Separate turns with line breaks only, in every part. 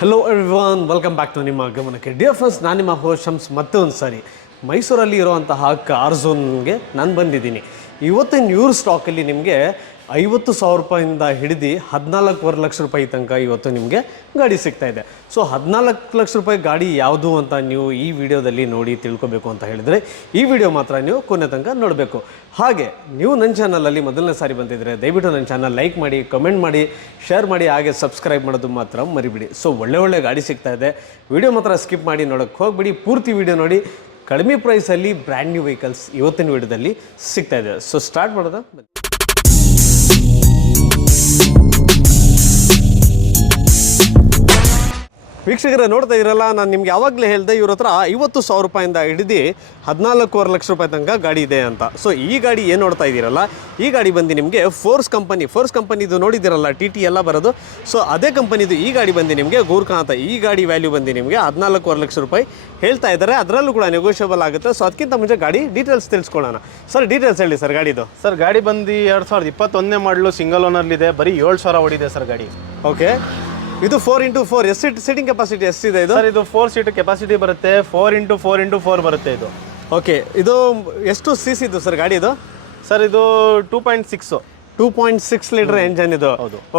Hello everyone welcome back to ನಿಮ್ಮ ಗಮನಕ್ಕೆ dear friends ನಾನು ನಿಮ್ಮ ಹೋ ಶಮ್ಸ್ ಮತ್ತೆ ಒಂದು ಸಾರಿ ಮೈಸೂರಲ್ಲಿ ಇರುವಂತಹ ಕಾರ್ ಝೋನ್ಗೆ ನಾನು ಬಂದಿದ್ದೀನಿ. ಇವತ್ತಿನ ನ್ಯೂರ್ ಸ್ಟಾಕಲ್ಲಿ ನಿಮಗೆ ಐವತ್ತು ಸಾವಿರ ರೂಪಾಯಿಂದ ಹಿಡಿದು ಹದಿನಾಲ್ಕೂವರೆ ಲಕ್ಷ ರೂಪಾಯಿ ತನಕ ಇವತ್ತು ನಿಮಗೆ ಗಾಡಿ ಸಿಗ್ತಾ ಇದೆ. ಸೊ ಹದಿನಾಲ್ಕು ಲಕ್ಷ ರೂಪಾಯಿ ಗಾಡಿ ಯಾವುದು ಅಂತ ನೀವು ಈ ವಿಡಿಯೋದಲ್ಲಿ ನೋಡಿ ತಿಳ್ಕೊಬೇಕು ಅಂತ ಹೇಳಿದರೆ ಈ ವಿಡಿಯೋ ಮಾತ್ರ ನೀವು ಕೊನೆ ತನಕ ನೋಡಬೇಕು. ಹಾಗೆ ನೀವು ನನ್ನ ಚಾನಲಲ್ಲಿ ಮೊದಲನೇ ಸಾರಿ ಬಂದಿದ್ದರೆ ದಯವಿಟ್ಟು ನನ್ನ ಚಾನಲ್ ಲೈಕ್ ಮಾಡಿ, ಕಮೆಂಟ್ ಮಾಡಿ, ಶೇರ್ ಮಾಡಿ, ಹಾಗೆ ಸಬ್ಸ್ಕ್ರೈಬ್ ಮಾಡೋದು ಮಾತ್ರ ಮರಿಬಿಡಿ. ಸೊ ಒಳ್ಳೆ ಒಳ್ಳೆ ಗಾಡಿ ಸಿಗ್ತಾ ಇದೆ. ವಿಡಿಯೋ ಮಾತ್ರ ಸ್ಕಿಪ್ ಮಾಡಿ ನೋಡೋಕ್ಕೆ ಹೋಗ್ಬಿಡಿ. ಪೂರ್ತಿ ವಿಡಿಯೋ ನೋಡಿ. ಕಡಿಮೆ ಪ್ರೈಸಲ್ಲಿ ಬ್ರ್ಯಾಂಡ್ ನ್ಯೂ ವೆಹಿಕಲ್ಸ್ ಇವತ್ತಿನ ವಿಡಿಯೋದಲ್ಲಿ ಸಿಗ್ತಾ ಇದೆ. ಸೊ ಸ್ಟಾರ್ಟ್ ಮಾಡೋದಾ? ವೀಕ್ಷಕರೇ ನೋಡ್ತಾ ಇರಲ್ಲ ನಾನು ನಿಮ್ಗೆ ಯಾವಾಗಲೇ ಹೇಳಿದೆ ಇವ್ರ ಹತ್ರ ಐವತ್ತು ಸಾವಿರ ರೂಪಾಯಿಂದ ಹಿಡಿದು ಹದಿನಾಲ್ಕೂವರೆ ಲಕ್ಷ ರೂಪಾಯಿ ತನಕ ಗಾಡಿ ಇದೆ ಅಂತ. ಸೊ ಈ ಗಾಡಿ ಏನು ನೋಡ್ತಾ ಇದ್ದೀರಲ್ಲ ಈ ಗಾಡಿ ಬಂದು ನಿಮಗೆ ಫೋರ್ಸ್ ಕಂಪನಿ ಫೋರ್ಸ್ ಕಂಪನಿದು ನೋಡಿದ್ದೀರಲ್ಲ ಟಿ ಟಿ ಎಲ್ಲ ಬರೋದು. ಸೊ ಅದೇ ಕಂಪನಿದು ಈ ಗಾಡಿ ಬಂದು ನಿಮಗೆ ಗೂರ್ಖಾ ಅಂತ ಈ ಗಾಡಿ ವ್ಯಾಲ್ಯೂ ಬಂದು ನಿಮಗೆ ಹದಿನಾಲ್ಕೂವರೆ ಲಕ್ಷ ರೂಪಾಯಿ ಹೇಳ್ತಾ ಇದ್ದಾರೆ. ಅದರಲ್ಲೂ ಕೂಡ ನೆಗೋಷಿಯಬಲ್ ಆಗುತ್ತೆ. ಸೊ ಅದಕ್ಕಿಂತ ಮುಂಚೆ ಗಾಡಿ ಡೀಟೇಲ್ಸ್ ತಿಳಿಸ್ಕೊಳ್ಳೋಣ. ಸರ್ ಡೀಟೇಲ್ಸ್ ಹೇಳಿ ಸರ್ ಗಾಡಿದು.
ಸರ್ ಗಾಡಿ ಬಂದು ಎರಡು ಸಾವಿರದ ಇಪ್ಪತ್ತೊಂದನೇ ಮಾಡಲು ಸಿಂಗಲ್ ಓನರ್ಲಿದೆ ಬರೀ ಏಳು ಸಾವಿರ ಓಡಿದೆ ಸರ್ ಗಾಡಿ.
ಓಕೆ ಇದು ಫೋರ್ ಇಂಟು ಫೋರ್ ಎಷ್ಟು ಸೀಟ್ ಸೀಟಿಂಗ್ ಕೆಪಾಸಿಟಿ ಎಷ್ಟಿದೆ ಇದು
ಸರ್ ಇದು ಫೋರ್ ಸೀಟ್ ಕೆಪಾಸಿಟಿ ಬರುತ್ತೆ. Four into four into four ಬರುತ್ತೆ ಇದು.
ಓಕೆ ಇದು ಎಷ್ಟು ಸಿ ಸಿ ಇದು ಸರ್ ಗಾಡಿ ಇದು?
ಸರ್ ಇದು two point six
two point six litre engine ಇದು.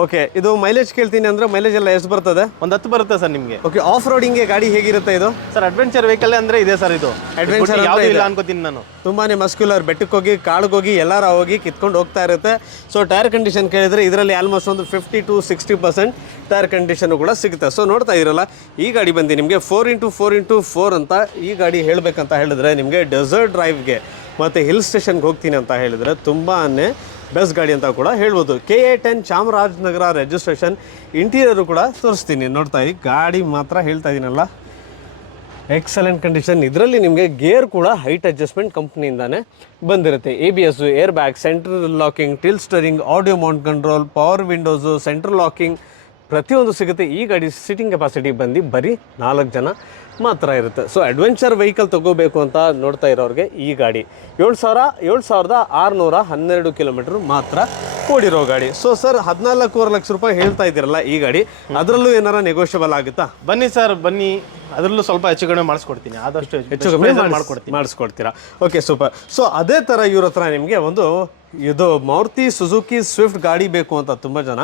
ಓಕೆ ಇದು ಮೈಲೇಜ್ ಕೇಳ್ತೀನಿ ಅಂದ್ರೆ ಮೈಲೇಜ್ ಎಲ್ಲ ಎಷ್ಟು ಬರ್ತದೆ?
ಒಂದು ಹತ್ತು ಬರುತ್ತೆ ಸರ್ ನಿಮಗೆ.
ಓಕೆ ಆಫ್ ರೋಡಿಂಗ್ ಗಾಡಿ ಹೇಗಿರುತ್ತೆ ಇದು?
ಸರ್ ಅಡ್ವೆಂಚರ್ ವೆಹಿಕಲ್ ಅಂದ್ರೆ ಇದೆ ಸರ್ ಇದು.
ಅಡ್ವೆಂಚರ್
ಯಾವ್ದು. ಇಲ್ಲ ಅನ್ಕೋತೀನಿ ನಾನು.
ತುಂಬಾನೇ ಮಸ್ಕ್ಯುಲರ್ ಬೆಟ್ಟಕ್ಕೆ ಹೋಗಿ ಕಾಡ್ಗೆ ಹೋಗಿ ಎಲ್ಲಾರ ಹೋಗಿ ಕಿತ್ಕೊಂಡು ಹೋಗ್ತಾ ಇರುತ್ತೆ. ಸೊ ಟೈರ್ ಕಂಡೀಷನ್ ಕೇಳಿದ್ರೆ ಇದರಲ್ಲಿ ಆಲ್ಮೋಸ್ಟ್ ಒಂದು fifty to sixty percent tyre condition ಕೂಡ ಸಿಗುತ್ತೆ. ಸೊ ನೋಡ್ತಾ ಇರಲ್ಲ ಈ ಗಾಡಿ ಬಂದು ನಿಮಗೆ four into four into four ಅಂತ ಈ ಗಾಡಿ ಹೇಳಬೇಕಂತ ಹೇಳಿದ್ರೆ ನಿಮಗೆ ಡೆಸರ್ಟ್ ಡ್ರೈವ್ಗೆ ಮತ್ತು ಹಿಲ್ ಸ್ಟೇಷನ್ಗೆ ಹೋಗ್ತೀನಿ ಅಂತ ಹೇಳಿದರೆ ತುಂಬಾ ಬೆಸ್ಟ್ ಗಾಡಿ ಅಂತ ಕೂಡ ಹೇಳ್ಬೋದು. K A ten Chamarajanagar registration interior ಕೂಡ ತೋರಿಸ್ತೀನಿ. ನೋಡ್ತಾ ಇದ್ದೀನಿ ಗಾಡಿ ಮಾತ್ರ ಹೇಳ್ತಾ ಇದ್ದೀನಲ್ಲ ಎಕ್ಸಲೆಂಟ್ ಕಂಡೀಷನ್ ಇದರಲ್ಲಿ ನಿಮಗೆ ಗೇರ್ ಕೂಡ ಹೈಟ್ ಅಡ್ಜಸ್ಟ್ಮೆಂಟ್ ಕಂಪ್ನಿಯಿಂದಾನೇ ಬಂದಿರುತ್ತೆ. A B S air bag central locking tilt steering audio mount control power windows central locking ಪ್ರತಿಯೊಂದು ಸಿಗುತ್ತೆ. ಈ ಗಾಡಿ ಸೀಟಿಂಗ್ ಕೆಪಾಸಿಟಿ ಬಂದು ಬರೀ ನಾಲ್ಕು ಜನ ಮಾತ್ರ ಇರುತ್ತೆ. ಸೊ ಅಡ್ವೆಂಚರ್ ವೆಹಿಕಲ್ ತಗೋಬೇಕು ಅಂತ ನೋಡ್ತಾ ಇರೋರಿಗೆ ಈ ಗಾಡಿ. ಏಳು ಸಾವಿರ ಏಳು ಸಾವಿರದ ಆರುನೂರ ಹನ್ನೆರಡು ಕಿಲೋಮೀಟರ್ ಮಾತ್ರ ಓಡಿರೋ ಗಾಡಿ. ಸೊ ಸರ್ ಹದಿನಾಲ್ಕೂವರೆ ಲಕ್ಷ ರೂಪಾಯಿ ಹೇಳ್ತಾ ಇದ್ದೀರಲ್ಲ ಈ ಗಾಡಿ. ಅದರಲ್ಲೂ ಏನಾರ ನೆಗೋಷಿಯಬಲ್ ಆಗುತ್ತಾ?
ಬನ್ನಿ ಸರ್ ಬನ್ನಿ. ಅದರಲ್ಲೂ ಸ್ವಲ್ಪ ಹೆಚ್ಚು ಕಡಿಮೆ ಮಾಡಿಸ್ಕೊಡ್ತೀನಿ. ಆದಷ್ಟು
ಹೆಚ್ಚು ಕಡಿಮೆ
ಮಾಡಿಸ್ಕೊಡ್ತೀನಿ
ಮಾಡಿಸ್ಕೊಡ್ತೀನಿ ಮಾಡಿಸ್ಕೊಡ್ತೀರಾ? ಓಕೆ ಸೂಪರ್ ಸೊ ಅದೇ ಥರ ಇವ್ರ ಹತ್ರ ನಿಮಗೆ ಒಂದು ಇದು ಮಾರುತಿ ಸುಜುಕಿ ಸ್ವಿಫ್ಟ್ ಗಾಡಿ ಬೇಕು ಅಂತ ತುಂಬ ಜನ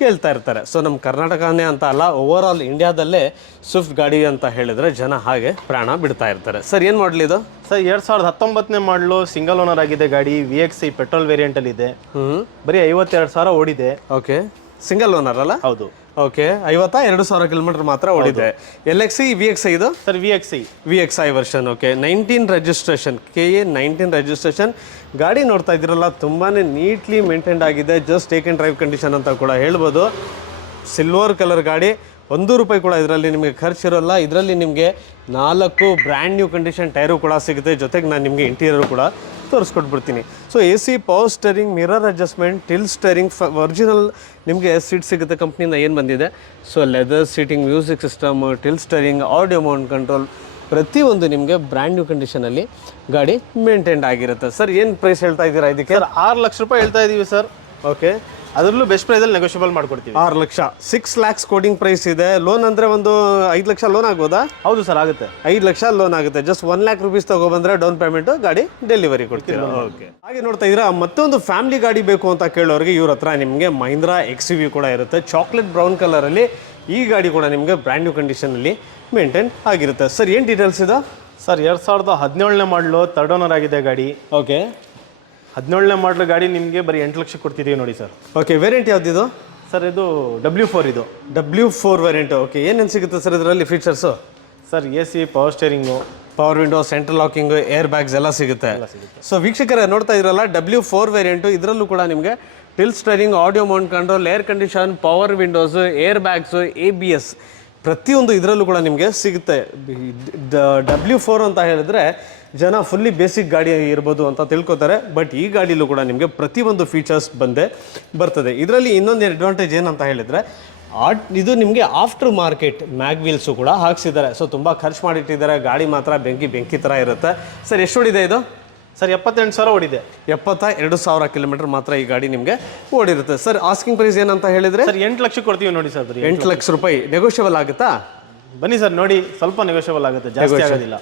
ಕೇಳ್ತಾ ಇರ್ತಾರೆ. ಸೊ ನಮ್ಮ ಕರ್ನಾಟಕನೇ ಅಂತ ಅಲ್ಲ ಓವರ್ ಆಲ್ ಇಂಡಿಯಾದಲ್ಲೇ ಸ್ವಿಫ್ಟ್ ಗಾಡಿ ಅಂತ ಹೇಳಿದರೆ ಜನ ಹಾಗೆ ಪ್ರಾಣ ಬಿಡ್ತಾ ಇರ್ತಾರೆ. ಸರ್ ಏನು ಮಾಡಲಿ ಇದು?
ಸರ್ ಎರಡು ಸಾವಿರದ ಹತ್ತೊಂಬತ್ತನೇ ಮಾಡಲು ಸಿಂಗಲ್ ಓನರ್ ಆಗಿದೆ ಗಾಡಿ ವಿ ಎಕ್ಸ್ ಐ ಪೆಟ್ರೋಲ್ ವೇರಿಯಂಟಲ್ಲಿ ಇದೆ.
ಹ್ಞೂ
ಬರೀ ಐವತ್ತೆರಡು ಸಾವಿರ ಓಡಿದೆ.
ಓಕೆ ಸಿಂಗಲ್ ಓನರ್ ಅಲ್ಲ?
ಹೌದು.
ಓಕೆ ಐವತ್ತಾ ಎರಡು ಸಾವಿರ ಕಿಲೋಮೀಟರ್ ಮಾತ್ರ ಓಡಿದೆ. L X C V X ಇದು?
Sir V X I
V X I version okay nineteen registration K A nineteen registration ಗಾಡಿ ನೋಡ್ತಾ ಇದ್ದೀರಲ್ಲ ತುಂಬಾ ನೀಟ್ಲಿ ಮೇಂಟೈನ್ಡ್ ಆಗಿದೆ. Just take and drive condition ಅಂತ ಕೂಡ ಹೇಳ್ಬೋದು. ಸಿಲ್ವರ್ ಕಲರ್ ಗಾಡಿ, ಒಂದು ರೂಪಾಯಿ ಕೂಡ ಇದರಲ್ಲಿ ನಿಮಗೆ ಖರ್ಚಿರೋಲ್ಲ ಇದರಲ್ಲಿ ನಿಮಗೆ ನಾಲ್ಕು ಬ್ರ್ಯಾಂಡ್ ನ್ಯೂ ಕಂಡೀಷನ್ ಟೈರು ಕೂಡ ಸಿಗುತ್ತೆ. ಜೊತೆಗೆ ನಾನು ನಿಮಗೆ ಇಂಟೀರಿಯರ್ ಕೂಡ ತೋರಿಸ್ಕೊಟ್ಬಿಡ್ತೀನಿ. So A C power steering mirror adjustment tilt steering ಫ ಒರಿಜಿನಲ್ ನಿಮಗೆ ಸೀಟ್ ಸಿಗುತ್ತೆ. ಕಂಪ್ನಿಯಿಂದ ಏನು ಬಂದಿದೆ? So leather seating music system tilt steering audio mount control ಪ್ರತಿಯೊಂದು ನಿಮಗೆ ಬ್ರ್ಯಾಂಡ್ ನ್ಯೂ ಕಂಡೀಷನಲ್ಲಿ ಗಾಡಿ ಮೇಂಟೈನ್ಡ್ ಆಗಿರುತ್ತೆ. ಸರ್ ಏನು ಪ್ರೈಸ್ ಹೇಳ್ತಾ ಇದ್ದೀರಾ ಇದಕ್ಕೆ?
ಸರ್ ಆರು ಲಕ್ಷ ರೂಪಾಯಿ ಹೇಳ್ತಾ ಇದೀವಿ ಸರ್
ಓಕೆ
ಅದರಲ್ಲೂ ಬೆಸ್ಟ್ ಪ್ರೈಸಲ್ಲಿ ನೆಗೋಷಿಯಬಲ್ ಮಾಡ್ಕೊಡ್ತೀವಿ.
ಆರು lakh. Six lakhs quoting price ಇದೆ. ಲೋನ್ ಅಂದರೆ ಒಂದು ಐದು ಲಕ್ಷ ಲೋನ್ ಆಗ್ಬೋದಾ?
ಹೌದು ಸರ್ ಆಗುತ್ತೆ.
ಐದು ಲಕ್ಷ ಲೋನ್ ಆಗುತ್ತೆ. ಜಸ್ಟ್ ಒನ್ ಲ್ಯಾಕ್ ರುಪೀಸ್ ತಗೊಬಂದ್ರೆ ಡೌನ್ ಪೇಮೆಂಟ್ ಗಾಡಿ ಡೆಲಿವರಿ ಕೊಡ್ತೀವಿ ಓಕೆ ಹಾಗೆ ನೋಡ್ತಾ ಇದ್ದೀರಾ ಮತ್ತೊಂದು ಫ್ಯಾಮಿಲಿ ಗಾಡಿ ಬೇಕು ಅಂತ ಕೇಳೋರಿಗೆ ಇವ್ರ ಹತ್ರ ನಿಮಗೆ ಮಹೀಂದ್ರಾ ಎಕ್ಸ್ ವಿ ಕೂಡ ಇರುತ್ತೆ. ಚಾಕ್ಲೇಟ್ ಬ್ರೌನ್ ಕಲರಲ್ಲಿ ಈ ಗಾಡಿ ಕೂಡ ನಿಮಗೆ ಬ್ರ್ಯಾಂಡ್ ನ್ಯೂ ಕಂಡೀಷನಲ್ಲಿ ಮೇಂಟೈನ್ ಆಗಿರುತ್ತೆ. ಸರ್ ಏನು ಡೀಟೇಲ್ಸ್ ಇದೆ?
ಸರ್ ಎರಡು ಸಾವಿರದ ಹದಿನೇಳನೇ ಮಾಡಲು ತರ್ಡ್ ಓನರ್ ಆಗಿದೆ ಗಾಡಿ.
ಓಕೆ.
ಹದಿನೇಳನೇ ಮಾಡಲು ಗಾಡಿ ನಿಮಗೆ ಬರೀ ಎಂಟು ಲಕ್ಷ ಕೊಡ್ತಿದ್ದೀವಿ ನೋಡಿ ಸರ್.
ಓಕೆ ವೇರಿಯಂಟ್ ಯಾವುದಿದು?
ಸರ್ ಇದು ಡಬ್ಲ್ಯೂ ಫೋರ್ ಇದು.
W four variant okay. ಏನೇನು ಸಿಗುತ್ತೆ ಸರ್ ಇದರಲ್ಲಿ features
sir A C power steering
power window central locking air bags ಎಲ್ಲ ಸಿಗುತ್ತೆ. ಸೊ ವೀಕ್ಷಕರೇ ನೋಡ್ತಾ ಇದ್ರಲ್ಲ ಡಬ್ಲ್ಯೂ ಫೋರ್ ವೇರಿಯಂಟು ಇದರಲ್ಲೂ ಕೂಡ ನಿಮಗೆ tilt steering audio mount control air condition power windows air bags A B S ಪ್ರತಿಯೊಂದು ಇದರಲ್ಲೂ ಕೂಡ ನಿಮಗೆ ಸಿಗುತ್ತೆ. ಡಬ್ಲ್ಯೂ ಫೋರ್ ಅಂತ ಹೇಳಿದ್ರೆ ಜನ ಫುಲ್ಲಿ ಬೇಸಿಕ್ ಗಾಡಿ ಇರ್ಬೋದು ಅಂತ ತಿಳ್ಕೊತಾರೆ. ಬಟ್ ಈ ಗಾಡಿಲೂ ಕೂಡ ನಿಮಗೆ ಪ್ರತಿಯೊಂದು ಫೀಚರ್ಸ್ ಬಂದೇ ಬರ್ತದೆ. ಇದರಲ್ಲಿ ಇನ್ನೊಂದು ಅಡ್ವಾಂಟೇಜ್ ಏನಂತ ಹೇಳಿದರೆ ಆಟ್ ಇದು ನಿಮಗೆ ಆಫ್ಟರ್ ಮಾರ್ಕೆಟ್ ಮ್ಯಾಗ್ ವೀಲ್ಸು ಕೂಡ ಹಾಕ್ಸಿದ್ದಾರೆ. ಸೊ ತುಂಬ ಖರ್ಚು ಮಾಡಿಟ್ಟಿದ್ದಾರೆ. ಗಾಡಿ ಮಾತ್ರ ಬೆಂಕಿ ಬೆಂಕಿ ಥರ ಇರುತ್ತೆ. ಸರ್ ಎಷ್ಟು ಹೊಡಿದೆ ಇದು?
ಸರ್ ಎಪ್ಪತ್ತೆಂಟು ಸಾವಿರ ಓಡಿದೆ.
ಎಪ್ಪತ್ತ ಎರಡು ಸಾವಿರ ಕಿಲೋಮೀಟರ್ ಮಾತ್ರ ಈ ಗಾಡಿ ನಿಮಗೆ ಓಡಿರುತ್ತೆ. ಸರ್ ಆಸ್ಕಿಂಗ್ ಪ್ರೈಸ್ ಏನಂತ ಹೇಳಿದ್ರೆ?
ಸರ್ ಎಂಟು ಲಕ್ಷ ಕೊಡ್ತೀವಿ ನೋಡಿ ಸರ್
ಎಂಟು ಲಕ್ಷ ರೂಪಾಯಿ. ನೆಗೋಷಿಯಬಲ್ ಆಗುತ್ತಾ?
ಬನ್ನಿ ಸರ್ ನೋಡಿ ಸ್ವಲ್ಪ ನೆಗೋಷಿಯಬಲ್ ಆಗುತ್ತೆ ಜಾಸ್ತಿ ಆಗೋದಿಲ್ಲ.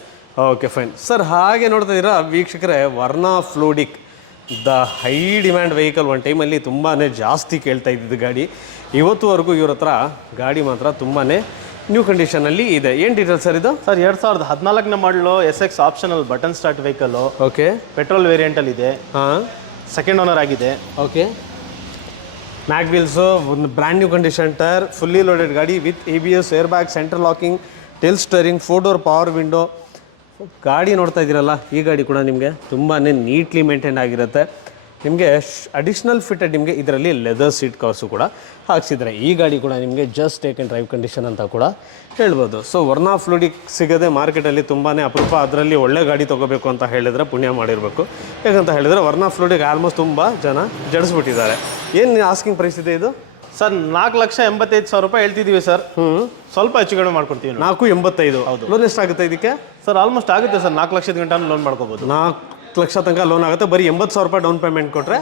ಓಕೆ ಫೈನ್ ಸರ್ ಹಾಗೆ ನೋಡ್ತಾ ಇದ್ದೀರಾ ವೀಕ್ಷಕರೇ Verna fluidic the high demand vehicle one ಟೈಮಲ್ಲಿ ತುಂಬಾ ಜಾಸ್ತಿ ಕೇಳ್ತಾ ಇದ್ದಿದ್ದು ಗಾಡಿ. ಇವತ್ತುವರೆಗೂ ಇವ್ರ ಹತ್ರ ಗಾಡಿ ಮಾತ್ರ ತುಂಬಾ ನ್ಯೂ ಕಂಡೀಷನಲ್ಲಿ ಇದೆ. ಏನು ಡೀಟೇಲ್ಸ್ ಸರ್ ಇದು?
ಸರ್ ಎರಡು ಸಾವಿರದ ಹದಿನಾಲ್ಕನೇ ಮಾಡಲು S X optional button start vehicle
okay
petrol ವೇರಿಯಂಟಲ್ಲಿ ಇದೆ.
ಹಾಂ.
ಸೆಕೆಂಡ್ ಓನರ್ ಆಗಿದೆ.
ಓಕೆ ಮ್ಯಾಗ್ ವೀಲ್ಸು ಒಂದು brand new condition tyre fully loaded ಗಾಡಿ with A B S air bag central locking tilt steering four door power window ಗಾಡಿ ನೋಡ್ತಾ ಇದ್ದೀರಲ್ಲ ಈ ಗಾಡಿ ಕೂಡ ನಿಮಗೆ ತುಂಬಾ ನೀಟ್ಲಿ ಮೇಂಟೈನ್ ಆಗಿರುತ್ತೆ. ನಿಮಗೆ ಅಡಿಷ್ನಲ್ ಫಿಟೆಡ್ ನಿಮಗೆ ಇದರಲ್ಲಿ ಲೆದರ್ ಸೀಟ್ ಕವರ್ಸು ಕೂಡ ಹಾಕ್ಸಿದ್ದಾರೆ ಈ ಗಾಡಿ ಕೂಡ ನಿಮಗೆ just take and drive condition ಅಂತ ಕೂಡ ಹೇಳ್ಬೋದು. ಸೊ ವರ್ನಾ ಫ್ಲೂಡಿಕ್ ಸಿಗದೆ ಮಾರ್ಕೆಟಲ್ಲಿ ತುಂಬಾ ಅಪರೂಪ. ಅದರಲ್ಲಿ ಒಳ್ಳೆ ಗಾಡಿ ತೊಗೋಬೇಕು ಅಂತ ಹೇಳಿದ್ರೆ ಪುಣ್ಯ ಮಾಡಿರಬೇಕು. ಯಾಕಂತ ಹೇಳಿದರೆ ವರ್ನಾ ಫ್ಲೂಡಿಕ್ ಆಲ್ಮೋಸ್ಟ್ ತುಂಬ ಜನ ಜಡಿಸ್ಬಿಟ್ಟಿದ್ದಾರೆ. ಏನು ಆಸ್ಕಿಂಗ್ ಪ್ರೈಸ್ ಇದೆ ಇದು?
ಸರ್ ನಾಲ್ಕು ಲಕ್ಷ ಎಂಬತ್ತೈದು ಸಾವಿರ ರೂಪಾಯಿ ಹೇಳ್ತಿದ್ದೀವಿ ಸರ್.
ಹ್ಞೂ
ಸ್ವಲ್ಪ ಹೆಚ್ಚು ಕಡಿಮೆ ಮಾಡ್ಕೊಡ್ತೀವಿ
ನಾಲ್ಕು ಎಂಬತ್ತೈದು. ಹೌದು. ಲೋನ್ ಎಷ್ಟಾಗುತ್ತೆ ಇದಕ್ಕೆ?
ಸರ್ ಆಲ್ಮೋಸ್ಟ್ ಆಗುತ್ತೆ ಸರ್. ನಾಲ್ಕು ಲಕ್ಷದ ಗಂಟೆ ಲೋನ್ ಮಾಡ್ಕೋಬೋದು.
ನಾಲ್ಕು ಲಕ್ಷ ತನಕ ಲೋನ್ ಆಗುತ್ತೆ. ಬರೀ ಎಂಬತ್ತು ಸಾವಿರ ರೂಪಾಯಿ ಡೌನ್ ಪೇಮೆಂಟ್ ಕೊಟ್ಟರೆ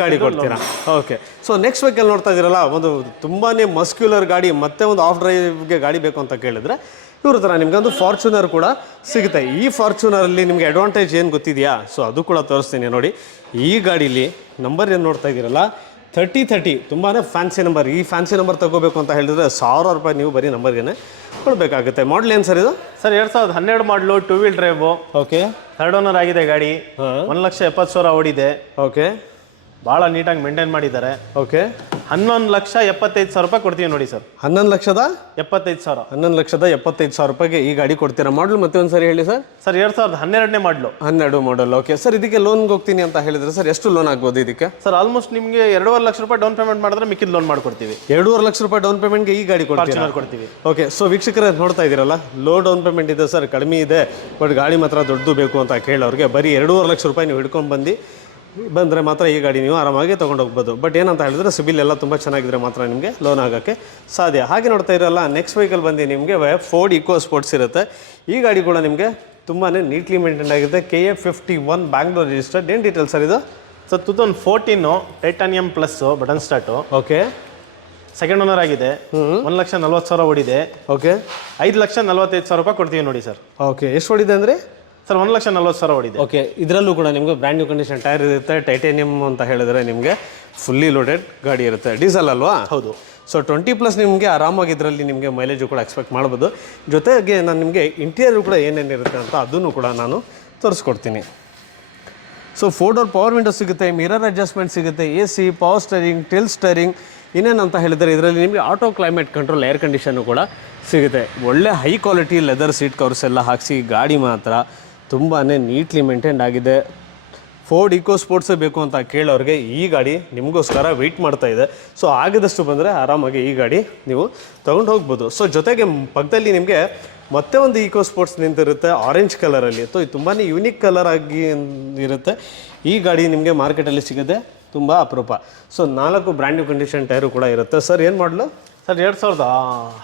ಗಾಡಿ ಕೊಡ್ತೀರಾ? ಓಕೆ ಸೊ ನೆಕ್ಸ್ಟ್ ವೆಹಿಕಲ್ ನೋಡ್ತಾ ಇದ್ದೀರಲ್ಲ ಒಂದು ತುಂಬಾ ಮಸ್ಕ್ಯುಲರ್ ಗಾಡಿ ಮತ್ತೆ ಒಂದು ಆಫ್ ಡ್ರೈವ್ಗೆ ಗಾಡಿ ಬೇಕು ಅಂತ ಕೇಳಿದ್ರೆ ಇವ್ರ ಥರ ನಿಮಗೊಂದು ಒಂದು ಫಾರ್ಚುನರ್ ಕೂಡ ಸಿಗುತ್ತೆ. ಈ ಫಾರ್ಚುನರಲ್ಲಿ ನಿಮಗೆ ಅಡ್ವಾಂಟೇಜ್ ಏನು ಗೊತ್ತಿದೆಯಾ? ಸೊ ಅದು ಕೂಡ ತೋರಿಸ್ತೀನಿ ನೋಡಿ. ಈ ಗಾಡೀಲಿ ನಂಬರ್ ಏನು ನೋಡ್ತಾ ಇದ್ದೀರಲ್ಲ? ತರ್ಟಿ ತರ್ಟಿ ತುಂಬಾ ಫ್ಯಾನ್ಸಿ ನಂಬರ್ ಈ ಫ್ಯಾನ್ಸಿ ನಂಬರ್ ತಗೋಬೇಕು ಅಂತ ಹೇಳಿದ್ರೆ ಸಾವಿರ ರೂಪಾಯಿ ನೀವು ಬರೀ ನಂಬರ್ಗೆ ಕೊಡಬೇಕಾಗುತ್ತೆ. ಮಾಡಲ್ ಏನು ಸರ್ ಇದು?
ಸರ್ ಎರಡು ಸಾವಿರದ ಹನ್ನೆರಡು ಮಾಡಲು two wheel drive
okay
third owner ಆಗಿದೆ ಗಾಡಿ. ಒಂದು ಲಕ್ಷ ಎಪ್ಪತ್ತು ಸಾವಿರ ಓಡಿದೆ.
ಓಕೆ
ಭಾಳ ನೀಟಾಗಿ ಮೇಂಟೈನ್ ಮಾಡಿದ್ದಾರೆ.
ಓಕೆ
ಹನ್ನೊಂದು ಲಕ್ಷ ಎಪ್ಪತ್ತೈದು ಸಾವಿರ ರೂಪಾಯಿ ಕೊಡ್ತೀವಿ ನೋಡಿ ಸರ್.
ಹನ್ನೊಂದು ಲಕ್ಷದ?
ಎಪ್ಪತ್ತೈದು ಸಾವಿರ.
ಹನ್ನೊಂದು ಲಕ್ಷದ ಎಪ್ಪತ್ತೈದು ಸಾವಿರ ರೂಪಾಯಿಗೆ ಈ ಗಾಡಿ ಕೊಡ್ತೀರಾ? ಮಾಡಲ್ ಮತ್ತೆ ಒಂದು ಸರಿ ಹೇಳಿ ಸರ್.
ಸರ್ ಎರಡು ಸಾವಿರದ ಹನ್ನೆರಡನೇ ಮಾಡಲು
ಹನ್ನೆರಡು ಮಾಡಲ್ ಓಕೆ ಸರ್ ಇದಕ್ಕೆ ಲೋನ್ಗೆ ಹೋಗ್ತೀನಿ ಅಂತ ಹೇಳಿದ್ರೆ ಸರ್ ಎಷ್ಟು ಲೋನ್ ಆಗ್ಬೋದು ಇದಕ್ಕೆ?
ಸರ್ ಆಲ್ಮೋಸ್ಟ್ ನಿಮಗೆ ಎರಡೂವರೆ ಲಕ್ಷ ರೂಪಾಯಿ ಡೌನ್ ಪೇಮೆಂಟ್ ಮಾಡಿದ್ರೆ ಮಿಕ್ಕಿದ ಲೋನ್ ಮಾಡ್ಕೊಡ್ತೀವಿ.
ಎರಡೂವರೆ ಲಕ್ಷ ರೂಪಾಯಿ ಡೌನ್ ಪೇಮೆಂಟ್ಗೆ ಈ ಗಾಡಿ
ಕೊಡ್ತೀವಿ ಕೊಡ್ತೀವಿ.
ಓಕೆ ಸೊ ವೀಕ್ಷಕರ ನೋಡ್ತಾ ಇದ್ದೀರಲ್ಲ ಲೋ ಡೌನ್ ಪೇಮೆಂಟ್ ಇದೆ ಸರ್ ಕಡಿಮೆ ಇದೆ ಬಟ್ ಗಾಡಿ ಮಾತ್ರ ದೊಡ್ಡದು ಬೇಕು ಅಂತ ಕೇಳೋರಿಗೆ ಬರೀ ಎರಡೂವರೆ ಲಕ್ಷ ರೂಪಾಯಿ ನೀವು ಹಿಡ್ಕೊಂಡು ಬಂದು ಬಂದರೆ ಮಾತ್ರ ಈ ಗಾಡಿ ನೀವು ಆರಾಮಾಗಿ ತೊಗೊಂಡು ಹೋಗ್ಬೋದು. ಬಟ್ ಏನಂತ ಹೇಳಿದ್ರೆ ಸಿಬಿಲ್ ಎಲ್ಲ ತುಂಬ ಚೆನ್ನಾಗಿದ್ರೆ ಮಾತ್ರ ನಿಮಗೆ ಲೋನ್ ಆಗೋಕ್ಕೆ ಸಾಧ್ಯ. ಹಾಗೆ ನೋಡ್ತಾ ಇರಲ್ಲ ನೆಕ್ಸ್ಟ್ ವೆಹಿಕಲ್ ಬಂದು ನಿಮಗೆ ಫೋರ್ಡ್ ಇಕೋ ಸ್ಪೋರ್ಟ್ಸ್ ಇರುತ್ತೆ. ಈ ಗಾಡಿ ಕೂಡ ನಿಮಗೆ ತುಂಬಾ ನೀಟ್ಲಿ ಮೇಂಟೈನ್ ಆಗಿದೆ. K A fifty one Bangalore registered ಏನು ಡೀಟೇಲ್ಸ್ ಸರ್ ಇದು?
Sir two thousand fourteen titanium plus button start
okay
second owner ಆಗಿದೆ. ಒಂದು ಲಕ್ಷ ನಲ್ವತ್ತು ಸಾವಿರ ಓಡಿದೆ.
ಓಕೆ
ಐದು ಲಕ್ಷ ನಲ್ವತ್ತೈದು ಸಾವಿರ ರೂಪಾಯಿ ಕೊಡ್ತೀವಿ ನೋಡಿ ಸರ್.
ಓಕೆ ಎಷ್ಟು ಓಡಿದೆ ಅಂದರೆ?
ಸರ್ ಒಂದು ಲಕ್ಷ ನಲ್ವತ್ತು ಸಾವಿರ ಓಡಿದೆ.
ಓಕೆ ಇದರಲ್ಲೂ ಕೂಡ ನಿಮಗೆ ಬ್ರ್ಯಾಂಡ್ ನ್ಯೂ ಕಂಡೀಷನ್ ಟೈರ್ ಇರುತ್ತೆ ಟೈಟೇನಿಯಂ ಅಂತ ಹೇಳಿದ್ರೆ ನಿಮಗೆ ಫುಲ್ಲಿ ಲೋಡೆಡ್ ಗಾಡಿ ಇರುತ್ತೆ. ಡೀಸೆಲ್ ಅಲ್ವಾ?
ಹೌದು.
ಸೊ ಟ್ವೆಂಟಿ ಪ್ಲಸ್ ನಿಮಗೆ ಆರಾಮಾಗಿ ಇದರಲ್ಲಿ ನಿಮಗೆ ಮೈಲೇಜು ಕೂಡ ಎಕ್ಸ್ಪೆಕ್ಟ್ ಮಾಡ್ಬೋದು. ಜೊತೆಗೆ ನಾನು ನಿಮಗೆ ಇಂಟೀರಿಯರ್ ಕೂಡ ಏನೇನಿರುತ್ತೆ ಅಂತ ಅದನ್ನು ಕೂಡ ನಾನು ತೋರಿಸ್ಕೊಡ್ತೀನಿ. So four door power window ಸಿಗುತ್ತೆ ಮಿರರ್ ಅಡ್ಜಸ್ಟ್ಮೆಂಟ್ ಸಿಗುತ್ತೆ A C power steering tilt steering ಇನ್ನೇನಂತ ಹೇಳಿದರೆ ಇದರಲ್ಲಿ ನಿಮಗೆ auto climate control air condition ಕೂಡ ಸಿಗುತ್ತೆ. ಒಳ್ಳೆ high quality leather seat covers ಎಲ್ಲ ಹಾಕಿಸಿ ಗಾಡಿ ಮಾತ್ರ ತುಂಬಾ ನೀಟ್ಲಿ ಮೇಂಟೈನ್ ಆಗಿದೆ. ಫೋರ್ಡ್ ಇಕೋ ಸ್ಪೋರ್ಟ್ಸೇ ಬೇಕು ಅಂತ ಕೇಳೋರಿಗೆ ಈ ಗಾಡಿ ನಿಮಗೋಸ್ಕರ ವೆಯ್ಟ್ ಮಾಡ್ತಾ ಇದೆ. ಸೊ ಆಗದಷ್ಟು ಬಂದರೆ ಆರಾಮಾಗಿ ಈ ಗಾಡಿ ನೀವು ತೊಗೊಂಡು ಹೋಗ್ಬೋದು. ಸೊ ಜೊತೆಗೆ ಪಕ್ಕದಲ್ಲಿ ನಿಮಗೆ ಮತ್ತೆ ಒಂದು ಇಕೋ ಸ್ಪೋರ್ಟ್ಸ್ ನಿಂತಿರುತ್ತೆ ಆರೆಂಜ್ ಕಲರಲ್ಲಿ ಸೊ ಇದು ತುಂಬಾ ಯೂನಿಕ್ ಕಲರ್ ಆಗಿ ಇರುತ್ತೆ. ಈ ಗಾಡಿ ನಿಮಗೆ ಮಾರ್ಕೆಟಲ್ಲಿ ಸಿಗುತ್ತೆ ತುಂಬ ಅಪರೂಪ. ಸೊ ನಾಲ್ಕು ಬ್ರ್ಯಾಂಡ್ ಕಂಡೀಷನ್ ಟೈರು ಕೂಡ ಇರುತ್ತೆ. ಸರ್ ಏನು ಮಾಡಲು?
ಸರ್ ಎರಡು ಸಾವಿರದ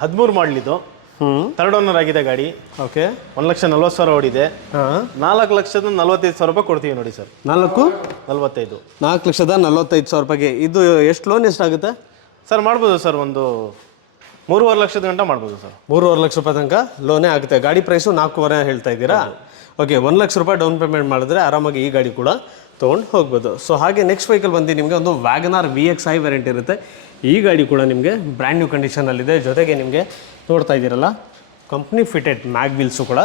ಹದಿಮೂರು ಮಾಡಲಿದ್ದು
ಹ್ಞೂ
ಥರ್ಡ್ ಓನರ್ ಆಗಿದೆ ಗಾಡಿ.
ಓಕೆ.
ಒಂದು ಲಕ್ಷ ನಲ್ವತ್ತು ಸಾವಿರ ಓಡಿದೆ.
ಹಾಂ.
ನಾಲ್ಕು ಲಕ್ಷದ ನಲ್ವತ್ತೈದು ಸಾವಿರ ರೂಪಾಯಿ ಕೊಡ್ತೀವಿ ನೋಡಿ ಸರ್.
ನಾಲ್ಕು?
ನಲ್ವತ್ತೈದು.
ನಾಲ್ಕು ಲಕ್ಷದ ನಲ್ವತ್ತೈದು ಸಾವಿರ ರೂಪಾಯಿಗೆ. ಇದು ಎಷ್ಟು ಲೋನ್ ಎಷ್ಟಾಗುತ್ತೆ
ಸರ್ ಮಾಡ್ಬೋದು ಸರ್ ಒಂದು ಮೂರುವರೆ ಲಕ್ಷದ ಗಂಟ ಮಾಡ್ಬೋದು ಸರ್.
ಮೂರುವರೆ ಲಕ್ಷ ರೂಪಾಯಿ ತನಕ ಲೋನೇ ಆಗುತ್ತೆ. ಗಾಡಿ ಪ್ರೈಸು ನಾಲ್ಕೂವರೆ ಹೇಳ್ತಾ ಇದ್ದೀರಾ? ಓಕೆ ಒಂದು ಲಕ್ಷ ರೂಪಾಯಿ ಡೌನ್ ಪೇಮೆಂಟ್ ಮಾಡಿದ್ರೆ ಆರಾಮಾಗಿ ಈ ಗಾಡಿ ಕೂಡ ತೊಗೊಂಡು ಹೋಗ್ಬೋದು. ಸೊ ಹಾಗೆ ನೆಕ್ಸ್ಟ್ ವೆಹಿಕಲ್ ಬಂದು ನಿಮಗೆ ಒಂದು WagonR V X I variant ಇರುತ್ತೆ. ಈ ಗಾಡಿ ಕೂಡ ನಿಮಗೆ ಬ್ರ್ಯಾಂಡ್ ನ್ಯೂ ಕಂಡೀಷನಲ್ಲಿದೆ ಜೊತೆಗೆ ನಿಮಗೆ ನೋಡ್ತಾ ಇದ್ದೀರಲ್ಲ? ಕಂಪ್ನಿ ಫಿಟೆಡ್ ಮ್ಯಾಗ್ ವೀಲ್ಸು ಕೂಡ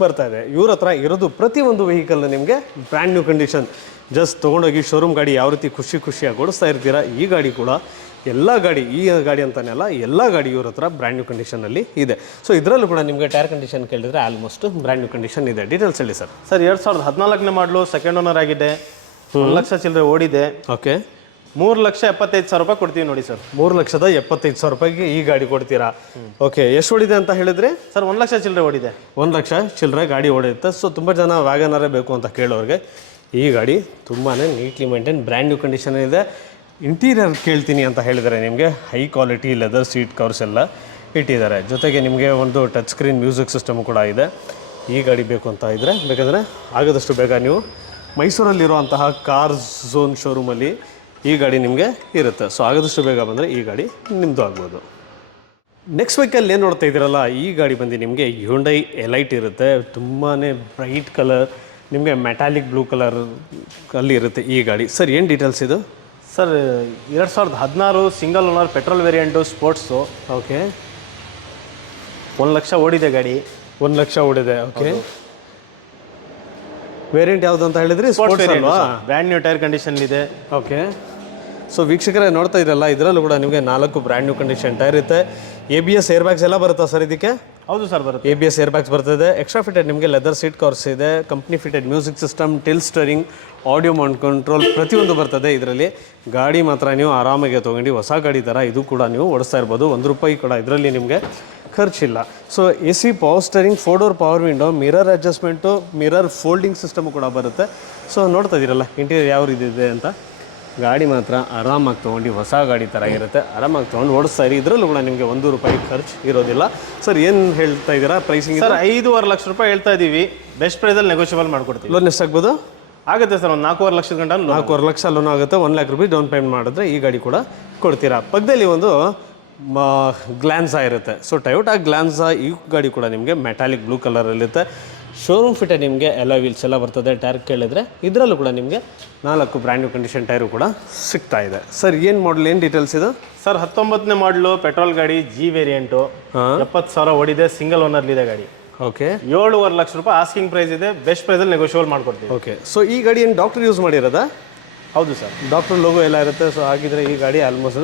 ಬರ್ತಾ ಇದೆ. ಇವ್ರ ಹತ್ರ ಇರೋದು ಪ್ರತಿಯೊಂದು ವೆಹಿಕಲ್ ನಿಮಗೆ ಬ್ರ್ಯಾಂಡ್ ನ್ಯೂ ಕಂಡೀಷನ್ ಜಸ್ಟ್ ತೊಗೊಂಡೋಗಿ ಶೋರೂಮ್ ಗಾಡಿ ಯಾವ ರೀತಿ ಖುಷಿ ಖುಷಿಯಾಗಿ ಓಡಿಸ್ತಾ ಇರ್ತೀರಾ ಈ ಗಾಡಿ ಕೂಡ ಎಲ್ಲ ಗಾಡಿ ಈ ಗಾಡಿ ಅಂತಾನೆ ಅಲ್ಲ ಎಲ್ಲ ಗಾಡಿ ಇವ್ರ ಹತ್ರ ಬ್ರ್ಯಾಂಡ್ ನ್ಯೂ ಕಂಡೀಷನಲ್ಲಿ ಇದೆ. ಸೊ ಇದರಲ್ಲೂ ಕೂಡ ನಿಮಗೆ ಟೈರ್ ಕಂಡೀಷನ್ ಕೇಳಿದ್ರೆ ಆಲ್ಮೋಸ್ಟ್ ಬ್ರ್ಯಾಂಡ್ ನ್ಯೂ ಕಂಡೀಷನ್ ಇದೆ. ಡೀಟೇಲ್ಸ್ ಹೇಳಿ ಸರ್.
ಸರ್ ಎರಡು ಸಾವಿರದ ಹದಿನಾಲ್ಕನೇ ಮಾಡಲು ಸೆಕೆಂಡ್ ಓನರ್ ಆಗಿದೆ. ಒಂದು ಲಕ್ಷ ಚಿಲ್ಲರೆ ಓಡಿದೆ.
ಓಕೆ
ಮೂರು ಲಕ್ಷ ಎಪ್ಪತ್ತೈದು ಸಾವಿರ ರೂಪಾಯಿ ಕೊಡ್ತೀವಿ ನೋಡಿ ಸರ್.
ಮೂರು ಲಕ್ಷದ ಎಪ್ಪತ್ತೈದು ಸಾವಿರ ರೂಪಾಯಿಗೆ ಈ ಗಾಡಿ ಕೊಡ್ತೀರಾ? ಓಕೆ ಎಷ್ಟು ಓಡಿದೆ ಅಂತ ಹೇಳಿದ್ರೆ?
ಸರ್ ಒಂದು ಲಕ್ಷ ಚಿಲ್ಲರೆ ಓಡಿದೆ.
ಒಂದು ಲಕ್ಷ ಚಿಲ್ಲರೆ ಗಾಡಿ ಓಡಿರುತ್ತೆ. ಸೊ ತುಂಬ ಜನ ವ್ಯಾಗನರೇ ಬೇಕು ಅಂತ ಕೇಳೋರಿಗೆ. ಈ ಗಾಡಿ ತುಂಬಾ neatly maintain brand new condition ಇದೆ. ಇಂಟೀರಿಯರ್ ಕೇಳ್ತೀನಿ ಅಂತ ಹೇಳಿದರೆ ನಿಮಗೆ high quality leather seat covers ಎಲ್ಲ ಇಟ್ಟಿದ್ದಾರೆ. ಜೊತೆಗೆ ನಿಮಗೆ ಒಂದು ಟಚ್ ಸ್ಕ್ರೀನ್ ಮ್ಯೂಸಿಕ್ ಸಿಸ್ಟಮ್ ಕೂಡ ಇದೆ. ಈ ಗಾಡಿ ಬೇಕು ಅಂತ ಇದ್ದರೆ ಬೇಕಾದರೆ ಆಗದಷ್ಟು ಬೇಗ ನೀವು ಮೈಸೂರಲ್ಲಿರುವಂತಹ ಕಾರ್ ಝೋನ್ ಶೋರೂಮಲ್ಲಿ ಈ ಗಾಡಿ ನಿಮಗೆ ಇರುತ್ತೆ. ಸೊ ಆಗದಷ್ಟು ಬೇಗ ಬಂದರೆ ಈ ಗಾಡಿ ನಿಮ್ಮದು ಆಗ್ಬೋದು. ನೆಕ್ಸ್ಟ್ ವೀಕಲ್ಲಿ ಏನು ನೋಡ್ತಾ ಇದ್ದೀರಲ್ಲ ಈ ಗಾಡಿ ಬಂದು ನಿಮಗೆ ಹ್ಯುಂಡೈ ಎಲೈಟ್ ಇರುತ್ತೆ. ತುಂಬಾ ಬ್ರೈಟ್ ಕಲರ್ ನಿಮಗೆ ಮೆಟಾಲಿಕ್ ಬ್ಲೂ ಕಲರ್ ಅಲ್ಲಿ ಇರುತ್ತೆ ಈ ಗಾಡಿ. ಸರ್ ಏನು ಡೀಟೇಲ್ಸ್ ಇದು?
ಸರ್ ಎರಡು ಸಾವಿರದ ಹದಿನಾರು single owner petrol variant sports
okay
ಒಂದು ಲಕ್ಷ ಓಡಿದೆ ಗಾಡಿ.
ಒಂದು ಲಕ್ಷ ಓಡಿದೆ. ಓಕೆ ವೇರಿಯಂಟ್ ಯಾವುದು ಅಂತ ಹೇಳಿದ್ರಿ? ಸ್ಪೋರ್ಟ್ಸ್ ಅಲ್ವಾ?
ಬ್ರ್ಯಾಂಡ್ ನ್ಯೂ ಟೈರ್ ಕಂಡೀಷನ್ ಇದೆ.
ಓಕೆ ಸೊ ವೀಕ್ಷಕರೇ ನೋಡ್ತಾ ಇದ್ರಲ್ಲ ಇದರಲ್ಲೂ ಕೂಡ ನಿಮಗೆ ನಾಲ್ಕು ಬ್ರ್ಯಾಂಡ್ ನ್ಯೂ ಕಂಡೀಷನ್ ಟೈರ್ ಇರುತ್ತೆ. A B S air bags ಎಲ್ಲ ಬರುತ್ತಾ ಸರ್ ಇದಕ್ಕೆ?
ಹೌದು ಸರ್ ಬರುತ್ತೆ.
A B S air bags ಬರ್ತದೆ. ಎಕ್ಸ್ಟ್ರಾ ಫಿಟೆಡ್ ನಿಮಗೆ ಲೆದರ್ ಸೀಟ್ ಕವರ್ಸ್ ಇದೆ company fitted music system tilt steering audio mount control ಪ್ರತಿಯೊಂದು ಬರ್ತದೆ ಇದರಲ್ಲಿ. ಗಾಡಿ ಮಾತ್ರ ನೀವು ಆರಾಮಾಗಿ ತೊಗೊಂಡು ಹೊಸ ಗಾಡಿ ಥರ ಇದು ಕೂಡ ನೀವು ಓಡಿಸ್ತಾ ಇರ್ಬೋದು. ಒಂದು ರೂಪಾಯಿ ಕೂಡ ಇದರಲ್ಲಿ ನಿಮಗೆ ಖರ್ಚಿಲ್ಲ. So A C power steering four door power window mirror adjustment mirror folding system ಕೂಡ ಬರುತ್ತೆ. ಸೊ ನೋಡ್ತಾ ಇದ್ದೀರಲ್ಲ ಇಂಟೀರಿಯರ್ ಯಾವ ರೀತಿ ಇದೆ ಅಂತ? ಗಾಡಿ ಮಾತ್ರ ಆರಾಮಾಗಿ ತೊಗೊಂಡು ಹೊಸ ಗಾಡಿ ಥರ ಇರುತ್ತೆ. ಆರಾಮಾಗಿ ತೊಗೊಂಡು ಓಡಿಸ್ತಾ ಇರಿ. ಇದರಲ್ಲೂ ಕೂಡ ನಿಮಗೆ ಒಂದು ರೂಪಾಯಿ ಖರ್ಚು ಇರೋದಿಲ್ಲ. ಸರ್ ಏನು ಹೇಳ್ತಾ ಇದ್ದೀರಾ? ಪ್ರೈಸಿಂಗ್
ಸರ್ ಐದೂವರೆ ಲಕ್ಷ ರೂಪಾಯಿ ಹೇಳ್ತಾ ಇದ್ದೀವಿ. ಬೆಸ್ಟ್ ಪ್ರೈಸಲ್ಲಿ ನೆಗೋಷಿಯಬಲ್ ಮಾಡ್ಕೊಡ್ತೀವಿ.
ಲೋನ್ ಎಷ್ಟಾಗ್ಬೋದು
ಆಗುತ್ತೆ ಸರ್ ಒಂದು ನಾಲ್ಕೂವರೆ ಲಕ್ಷದ ಗಂಟ
ನಾಲ್ಕುವರೆ ಲಕ್ಷ ಲೋನ್ ಆಗುತ್ತೆ. ಒನ್ ಲ್ಯಾಕ್ ರೂಪಾಯಿ ಡೌನ್ ಪೇಮೆಂಟ್ ಮಾಡಿದ್ರೆ ಈ ಗಾಡಿ ಕೂಡ ಕೊಡ್ತೀರಾ? ಪಕ್ಕದಲ್ಲಿ ಒಂದು ಗ್ಲ್ಯಾನ್ಸಾ ಇರುತ್ತೆ. ಸೊ ಟಯೋಟಾ ಗ್ಲ್ಯಾನ್ಸಾ ಈ ಗಾಡಿ ಕೂಡ ನಿಮಗೆ ಮೆಟಾಲಿಕ್ ಬ್ಲೂ ಕಲರಲ್ಲಿರುತ್ತೆ ಶೋರೂಮ್ ಫಿಟ್ಟೆ ನಿಮಗೆ ಎಲ್ಲ ವೀಲ್ಸ್ ಎಲ್ಲ ಬರ್ತದೆ ಟೈರ್ ಕೇಳಿದ್ರೆ ಇದರಲ್ಲೂ ಕೂಡ ನಿಮಗೆ ನಾಲ್ಕು ಬ್ರ್ಯಾಂಡ್ ನ್ಯೂ ಕಂಡೀಷನ್ ಟೈರು ಕೂಡ ಸಿಗ್ತಾ ಇದೆ. ಸರ್ ಏನು ಮಾಡಲ್ ಏನು ಡೀಟೇಲ್ಸ್ ಇದು?
ಸರ್ ಹತ್ತೊಂಬತ್ತನೇ ಮಾಡಲು ಪೆಟ್ರೋಲ್ ಗಾಡಿ ಜಿ ವೇರಿಯಂಟು ಎಪ್ಪತ್ತು ಸಾವಿರ ಓಡಿದೆ ಸಿಂಗಲ್ ಓನರ್ಲಿದೆ ಗಾಡಿ.
ಓಕೆ
ಏಳುವರೆ ಲಕ್ಷ ರೂಪಾಯಿ ಆಸ್ಕಿಂಗ್ ಪ್ರೈಸ್ ಇದೆ ಬೆಸ್ಟ್ ಪ್ರೈಸಲ್ಲಿ ನೆಗೋಶಿಯಲ್ ಮಾಡ್ಕೊಡ್ತೀವಿ.
ಓಕೆ ಸೊ ಈ ಗಾಡಿ ಏನು ಡಾಕ್ಟರ್ ಯೂಸ್ ಮಾಡಿರೋದಾ?
ಹೌದು ಸರ್
ಡಾಕ್ಟರ್ ಲೋಗೋ ಎಲ್ಲ ಇರುತ್ತೆ ಸೊ ಹಾಗಿದ್ರೆ ಈ ಗಾಡಿ ಆಲ್ಮೋಸ್ಟ್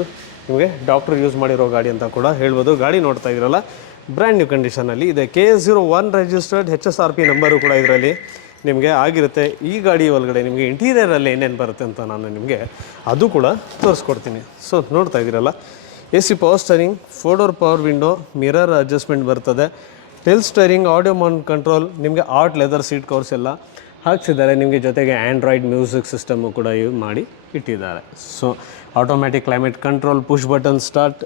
ನಿಮಗೆ ಡಾಕ್ಟರ್ ಯೂಸ್ ಮಾಡಿರೋ ಗಾಡಿ ಅಂತ ಕೂಡ ಹೇಳ್ಬೋದು. ಗಾಡಿ ನೋಡ್ತಾ ಇದ್ರಲ್ಲ. ಬ್ರ್ಯಾಂಡ್ ನ್ಯೂ ಕಂಡೀಷನಲ್ಲಿ ಇದೆ. K S zero one registered H S R P number ಕೂಡ ಇದರಲ್ಲಿ ನಿಮಗೆ ಆಗಿರುತ್ತೆ. ಈ ಗಾಡಿ ಒಳಗಡೆ ನಿಮಗೆ ಇಂಟೀರಿಯರಲ್ಲಿ ಏನೇನು ಬರುತ್ತೆ ಅಂತ ನಾನು ನಿಮಗೆ ಅದು ಕೂಡ ತೋರಿಸ್ಕೊಡ್ತೀನಿ. ಸೊ ನೋಡ್ತಾ ಇದ್ದೀರಲ್ಲ? A C power steering four power window mirror adjustment ಬರ್ತದೆ. Tilt steering audio mount control ನಿಮಗೆ ಆರ್ಟ್ ಲೆದರ್ ಸೀಟ್ ಕವರ್ಸ್ ಎಲ್ಲ ಹಾಕ್ಸಿದ್ದಾರೆ. ನಿಮಗೆ ಜೊತೆಗೆ ಆ್ಯಂಡ್ರಾಯ್ಡ್ ಮ್ಯೂಸಿಕ್ ಸಿಸ್ಟಮು ಕೂಡ ಯೂಸ್ ಮಾಡಿ ಇಟ್ಟಿದ್ದಾರೆ. So automatic climate control push button start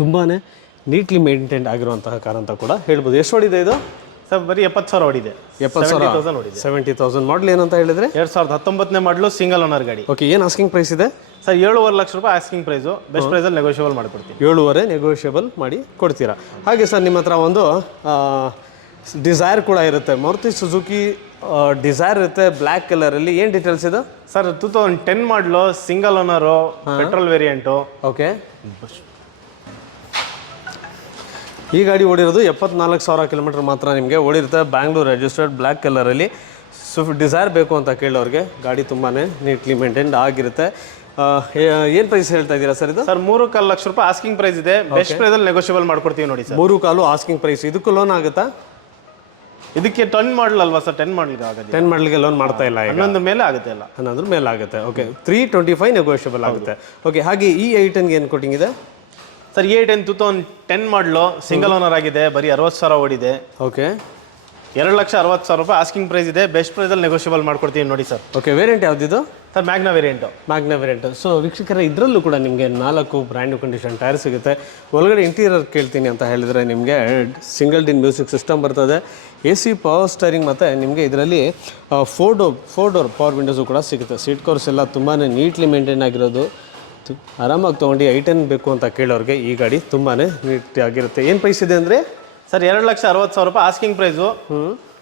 ತುಂಬಾ ನೀಟ್ಲಿ ಮೇಂಟೈನ್ ಆಗಿರುವಂತಹ ಕಾರ್ ಅಂತ ಕೂಡ ಹೇಳ್ಬೋದು. ಎಷ್ಟು ಹೊಡಿದೆ ಇದು?
ಸರ್ ಬರೀ ಎಪ್ಪತ್ತು ಸಾವಿರ ಹೊಡಿದೆ
ಎಪ್ಪತ್ತು ಸಾವಿರ?
ತೌಸಂಡ್ ಓಡಿದೆ.
ಸೆವೆಂಟಿ ತೌಸಂಡ್ ಮಾಡಲ್ ಏನಂತ ಹೇಳಿದ್ರೆ?
ಎರಡು ಸಾವಿರದ ಹತ್ತೊಂಬತ್ತನೇ ಮಾಡಲು ಸಿಂಗಲ್ ಓನರ್ ಗಾಡಿ.
ಓಕೆ ಏನು ಆಸ್ಕಿಂಗ್ ಪ್ರೈಸ್ ಇದೆ?
ಸರ್ ಏಳುವರೆ ಲಕ್ಷ ರೂಪಾಯಿ ಆಸ್ಕಿಂಗ್ ಪ್ರೈಸು ಬೆಸ್ಟ್ ಪ್ರೈಸಲ್ಲಿ ನೆಗೋಷಿಯಬಲ್ ಮಾಡಿಕೊಡ್ತೀವಿ.
ಏಳುವರೆ ನೆಗೋಷಿಯಬಲ್ ಮಾಡಿ ಕೊಡ್ತೀರಾ? ಹಾಗೆ ಸರ್ ನಿಮ್ಮ ಹತ್ರ ಒಂದು ಡಿಸೈರ್ ಕೂಡ ಇರುತ್ತೆ. ಮಾರುತಿ ಸುಜುಕಿ ಡಿಸೈರ್ ಇರುತ್ತೆ ಬ್ಲ್ಯಾಕ್ ಕಲರಲ್ಲಿ ಏನು ಡೀಟೇಲ್ಸ್ ಇದು?
Sir two thousand ten model single owner petrol variant
okay ಈ ಗಾಡಿ ಓಡಿರೋದು ಎಪ್ಪತ್ನಾಲ್ಕು ಸಾವಿರ ಕಿಲೋಮೀಟರ್ ಮಾತ್ರ ನಿಮಗೆ ಓಡಿರುತ್ತೆ. ಬ್ಯಾಂಗ್ಳೂರ್ ರಿಜಿಸ್ಟರ್ಡ್ ಬ್ಲ್ಯಾಕ್ ಕಲರಲ್ಲಿ ಸ್ವಿಫ್ಟ್ ಡಿಸೈರ್ ಬೇಕು ಅಂತ ಕೇಳೋರಿಗೆ ಗಾಡಿ ತುಂಬಾ ನೀಟ್ಲಿ ಮೇಂಟೈನ್ಡ್ ಆಗಿರುತ್ತೆ. ಏನು ಪ್ರೈಸ್ ಹೇಳ್ತಾ ಇದ್ದೀರಾ ಸರ್ ಇದು?
ಸರ್ ಮೂರು ಕಾಲು ಲಕ್ಷ ರೂಪಾಯಿ ಆಸ್ಕಿಂಗ್ ಪ್ರೈಸ್ ಇದೆ. ಬೆಸ್ಟ್ ಪ್ರೈಸಲ್ಲಿ ನೆಗೋಷಿಯಬಲ್ ಮಾಡ್ಕೊಡ್ತೀವಿ ನೋಡಿ ಸರ್.
ಮೂರು ಕಾಲು ಆಸ್ಕಿಂಗ್ ಪ್ರೈಸ್ ಇದಕ್ಕೂ ಲೋನ್ ಆಗುತ್ತಾ?
ಇದಕ್ಕೆ ಟೆನ್ ಮಾಡಲ್ ಅಲ್ವಾ ಸರ್? ಟೆನ್ ಮಾಡಲ್ಗೆ ಆಗುತ್ತೆ
ಟೆನ್ ಮಾಡಲ್ಗೆ ಲೋನ್ ಮಾಡ್ತಾ ಇಲ್ಲ
ಹನ್ನೊಂದು ಮೇಲೆ ಆಗುತ್ತೆ ಅಲ್ಲ
ಹನ್ನೊಂದ್ರ ಮೇಲೆ ಆಗುತ್ತೆ. Okay three twenty five negotiable ಆಗುತ್ತೆ. ಓಕೆ ಹಾಗೆ ಈ ಐಟನ್ಗೆ ಏನು ಕೊಟ್ಟಿಂಗ್ ಇದೆ?
Sir A ten two thousand ten model single owner ಆಗಿದೆ ಬರೀ ಅರವತ್ತು ಸಾವಿರ ಓಡಿದೆ.
ಓಕೆ.
ಎರಡು ಲಕ್ಷ ಅರವತ್ತು ಸಾವಿರ ರೂಪಾಯಿ ಆಸ್ಕಿಂಗ್ ಪ್ರೈಸ್ ಇದೆ ಬೆಸ್ಟ್ ಪ್ರೈಸಲ್ಲಿ ನೆಗೋಷಿಯಬಲ್ ಮಾಡ್ಕೊಡ್ತೀನಿ ನೋಡಿ sir.
Okay variant ಯಾವುದಿದು?
Sir Magna variant
Magna variant so ವೀಕ್ಷಕರ ಇದರಲ್ಲೂ ಕೂಡ ನಿಮಗೆ ನಾಲ್ಕು ಬ್ರ್ಯಾಂಡ್ ಕಂಡೀಷನ್ ಟೈರ್ ಸಿಗುತ್ತೆ. ಒಳಗಡೆ ಇಂಟೀರಿಯರ್ ಕೇಳ್ತೀನಿ ಅಂತ ಹೇಳಿದರೆ ನಿಮಗೆ ಸಿಂಗಲ್ ಡಿನ್ ಮ್ಯೂಸಿಕ್ ಸಿಸ್ಟಮ್ ಬರ್ತದೆ. ಎ ಸಿ ಪವರ್ ಸ್ಟೈರಿಂಗ್ ಮತ್ತು ನಿಮಗೆ ಇದರಲ್ಲಿ four door four door power windows ಕೂಡ ಸಿಗುತ್ತೆ. ಸೀಟ್ ಕವರ್ಸ್ ಎಲ್ಲ ತುಂಬಾ ನೀಟ್ಲಿ ಮೇಂಟೈನ್ ಆಗಿರೋದು. ತು- ಆರಾಮಾಗಿ ತೊಗೊಂಡು ಟೆನ್ ಬೇಕು ಅಂತ ಕೇಳೋರಿಗೆ ಈ ಗಾಡಿ ತುಂಬಾ ನೀಟ್ ಆಗಿರುತ್ತೆ ಏನು ಪ್ರೈಸ್ ಇದೆ ಅಂದರೆ?
ಸರ್ ಎರಡು ಲಕ್ಷ ಅರವತ್ತು ಸಾವಿರ ರೂಪಾಯಿ ಆಸ್ಕಿಂಗ್ ಪ್ರೈಸು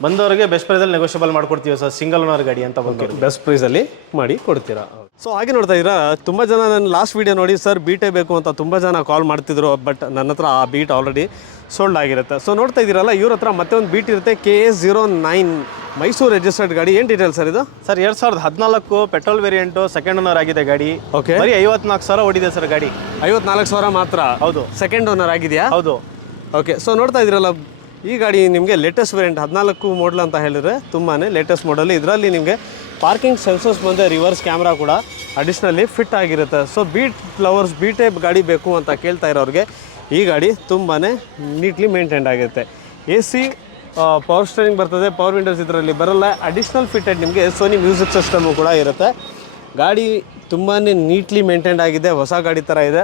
ಬಂದವರಿಗೆ ಬೆಸ್ಟ್ ಪ್ರೈಸಲ್ಲಿ ನೆಗೋಷಿಯಬಲ್ ಮಾಡ್ಕೊಡ್ತೀವಿ ಸರ್ ಸಿಂಗಲ್ ಓನರ್ ಗಾಡಿ ಅಂತ ಬಂದು
ಬೆಸ್ಟ್ ಪ್ರೈಸಲ್ಲಿ ಮಾಡಿ ಕೊಡ್ತೀರಾ? ಸೊ ಹಾಗೆ ನೋಡ್ತಾ ಇದ್ದೀರಾ ತುಂಬ ಜನ ನನ್ನ ಲಾಸ್ಟ್ ವೀಡಿಯೋ ನೋಡಿ ಸರ್ ಬೀಟೇ ಬೇಕು ಅಂತ ತುಂಬ ಜನ ಕಾಲ್ ಮಾಡ್ತಿದ್ರು ಬಟ್ ನನ್ನ ಹತ್ರ ಆ ಬೀಟ್ ಆಲ್ರೆಡಿ ಸೋಲ್ಡ್ ಆಗಿರುತ್ತೆ ಸೊ ನೋಡ್ತಾ ಇದ್ದೀರಲ್ಲ ಇವ್ರ ಹತ್ರ ಮತ್ತೆ ಒಂದು ಬೀಟ್ ಇರುತ್ತೆ K S zero nine Mysuru registered ಗಾಡಿ. ಏನು ಡೀಟೇಲ್ ಸರ್ ಇದು?
ಸರ್ ಎರಡು ಸಾವಿರದ ಹದಿನಾಲ್ಕು ಪೆಟ್ರೋಲ್ ವೇರಿಯಂಟು ಸೆಕೆಂಡ್ ಓನರ್ ಆಗಿದೆ ಗಾಡಿ.
ಓಕೆ
ಬರೀ ಐವತ್ನಾಲ್ಕು ಸಾವಿರ ಓಡಿದೆ ಸರ್ ಗಾಡಿ.
ಐವತ್ನಾಲ್ಕು ಸಾವಿರ ಮಾತ್ರ?
ಹೌದು.
ಸೆಕೆಂಡ್ ಓನರ್ ಆಗಿದೆಯಾ?
ಹೌದು.
ಓಕೆ ಸೊ ನೋಡ್ತಾ ಇದ್ದೀರಲ್ಲ ಈ ಗಾಡಿ ನಿಮಗೆ ಲೇಟೆಸ್ಟ್ ವೇರಿಯಂಟ್ ಹದಿನಾಲ್ಕು ಮಾಡಲ್ ಅಂತ ಹೇಳಿದ್ರೆ ತುಂಬಾ ಲೇಟೆಸ್ಟ್ ಮಾಡಲ್ ಇದರಲ್ಲಿ ನಿಮಗೆ ಪಾರ್ಕಿಂಗ್ ಸೆನ್ಸರ್ಸ್ ಬಂದೆ ರಿವರ್ಸ್ ಕ್ಯಾಮ್ರಾ ಕೂಡ ಅಡಿಷ್ನಲಿ ಫಿಟ್ ಆಗಿರುತ್ತೆ. ಸೊ ಬೀಟ್ ಫ್ಲವರ್ಸ್ ಬೀಟೇ ಗಾಡಿ ಬೇಕು ಅಂತ ಕೇಳ್ತಾ ಇರೋರಿಗೆ ಈ ಗಾಡಿ ತುಂಬಾ ನೀಟ್ಲಿ ಮೇಂಟೈನ್ ಆಗಿರುತ್ತೆ ಎ ಸಿ ಪವರ್ ಸ್ಟೇರಿಂಗ್ ಬರ್ತದೆ ಪವರ್ ವಿಂಡೋಸ್ ಇದರಲ್ಲಿ ಬರಲ್ಲ ಅಡಿಷ್ನಲ್ ಫಿಟೆಡ್ ನಿಮಗೆ ಸೋನಿ ಮ್ಯೂಸಿಕ್ ಸಿಸ್ಟಮು ಕೂಡ ಇರುತ್ತೆ. ಗಾಡಿ ತುಂಬಾ ನೀಟ್ಲಿ ಮೇಂಟೈನ್ ಆಗಿದೆ, ಹೊಸ ಗಾಡಿ ಥರ ಇದೆ.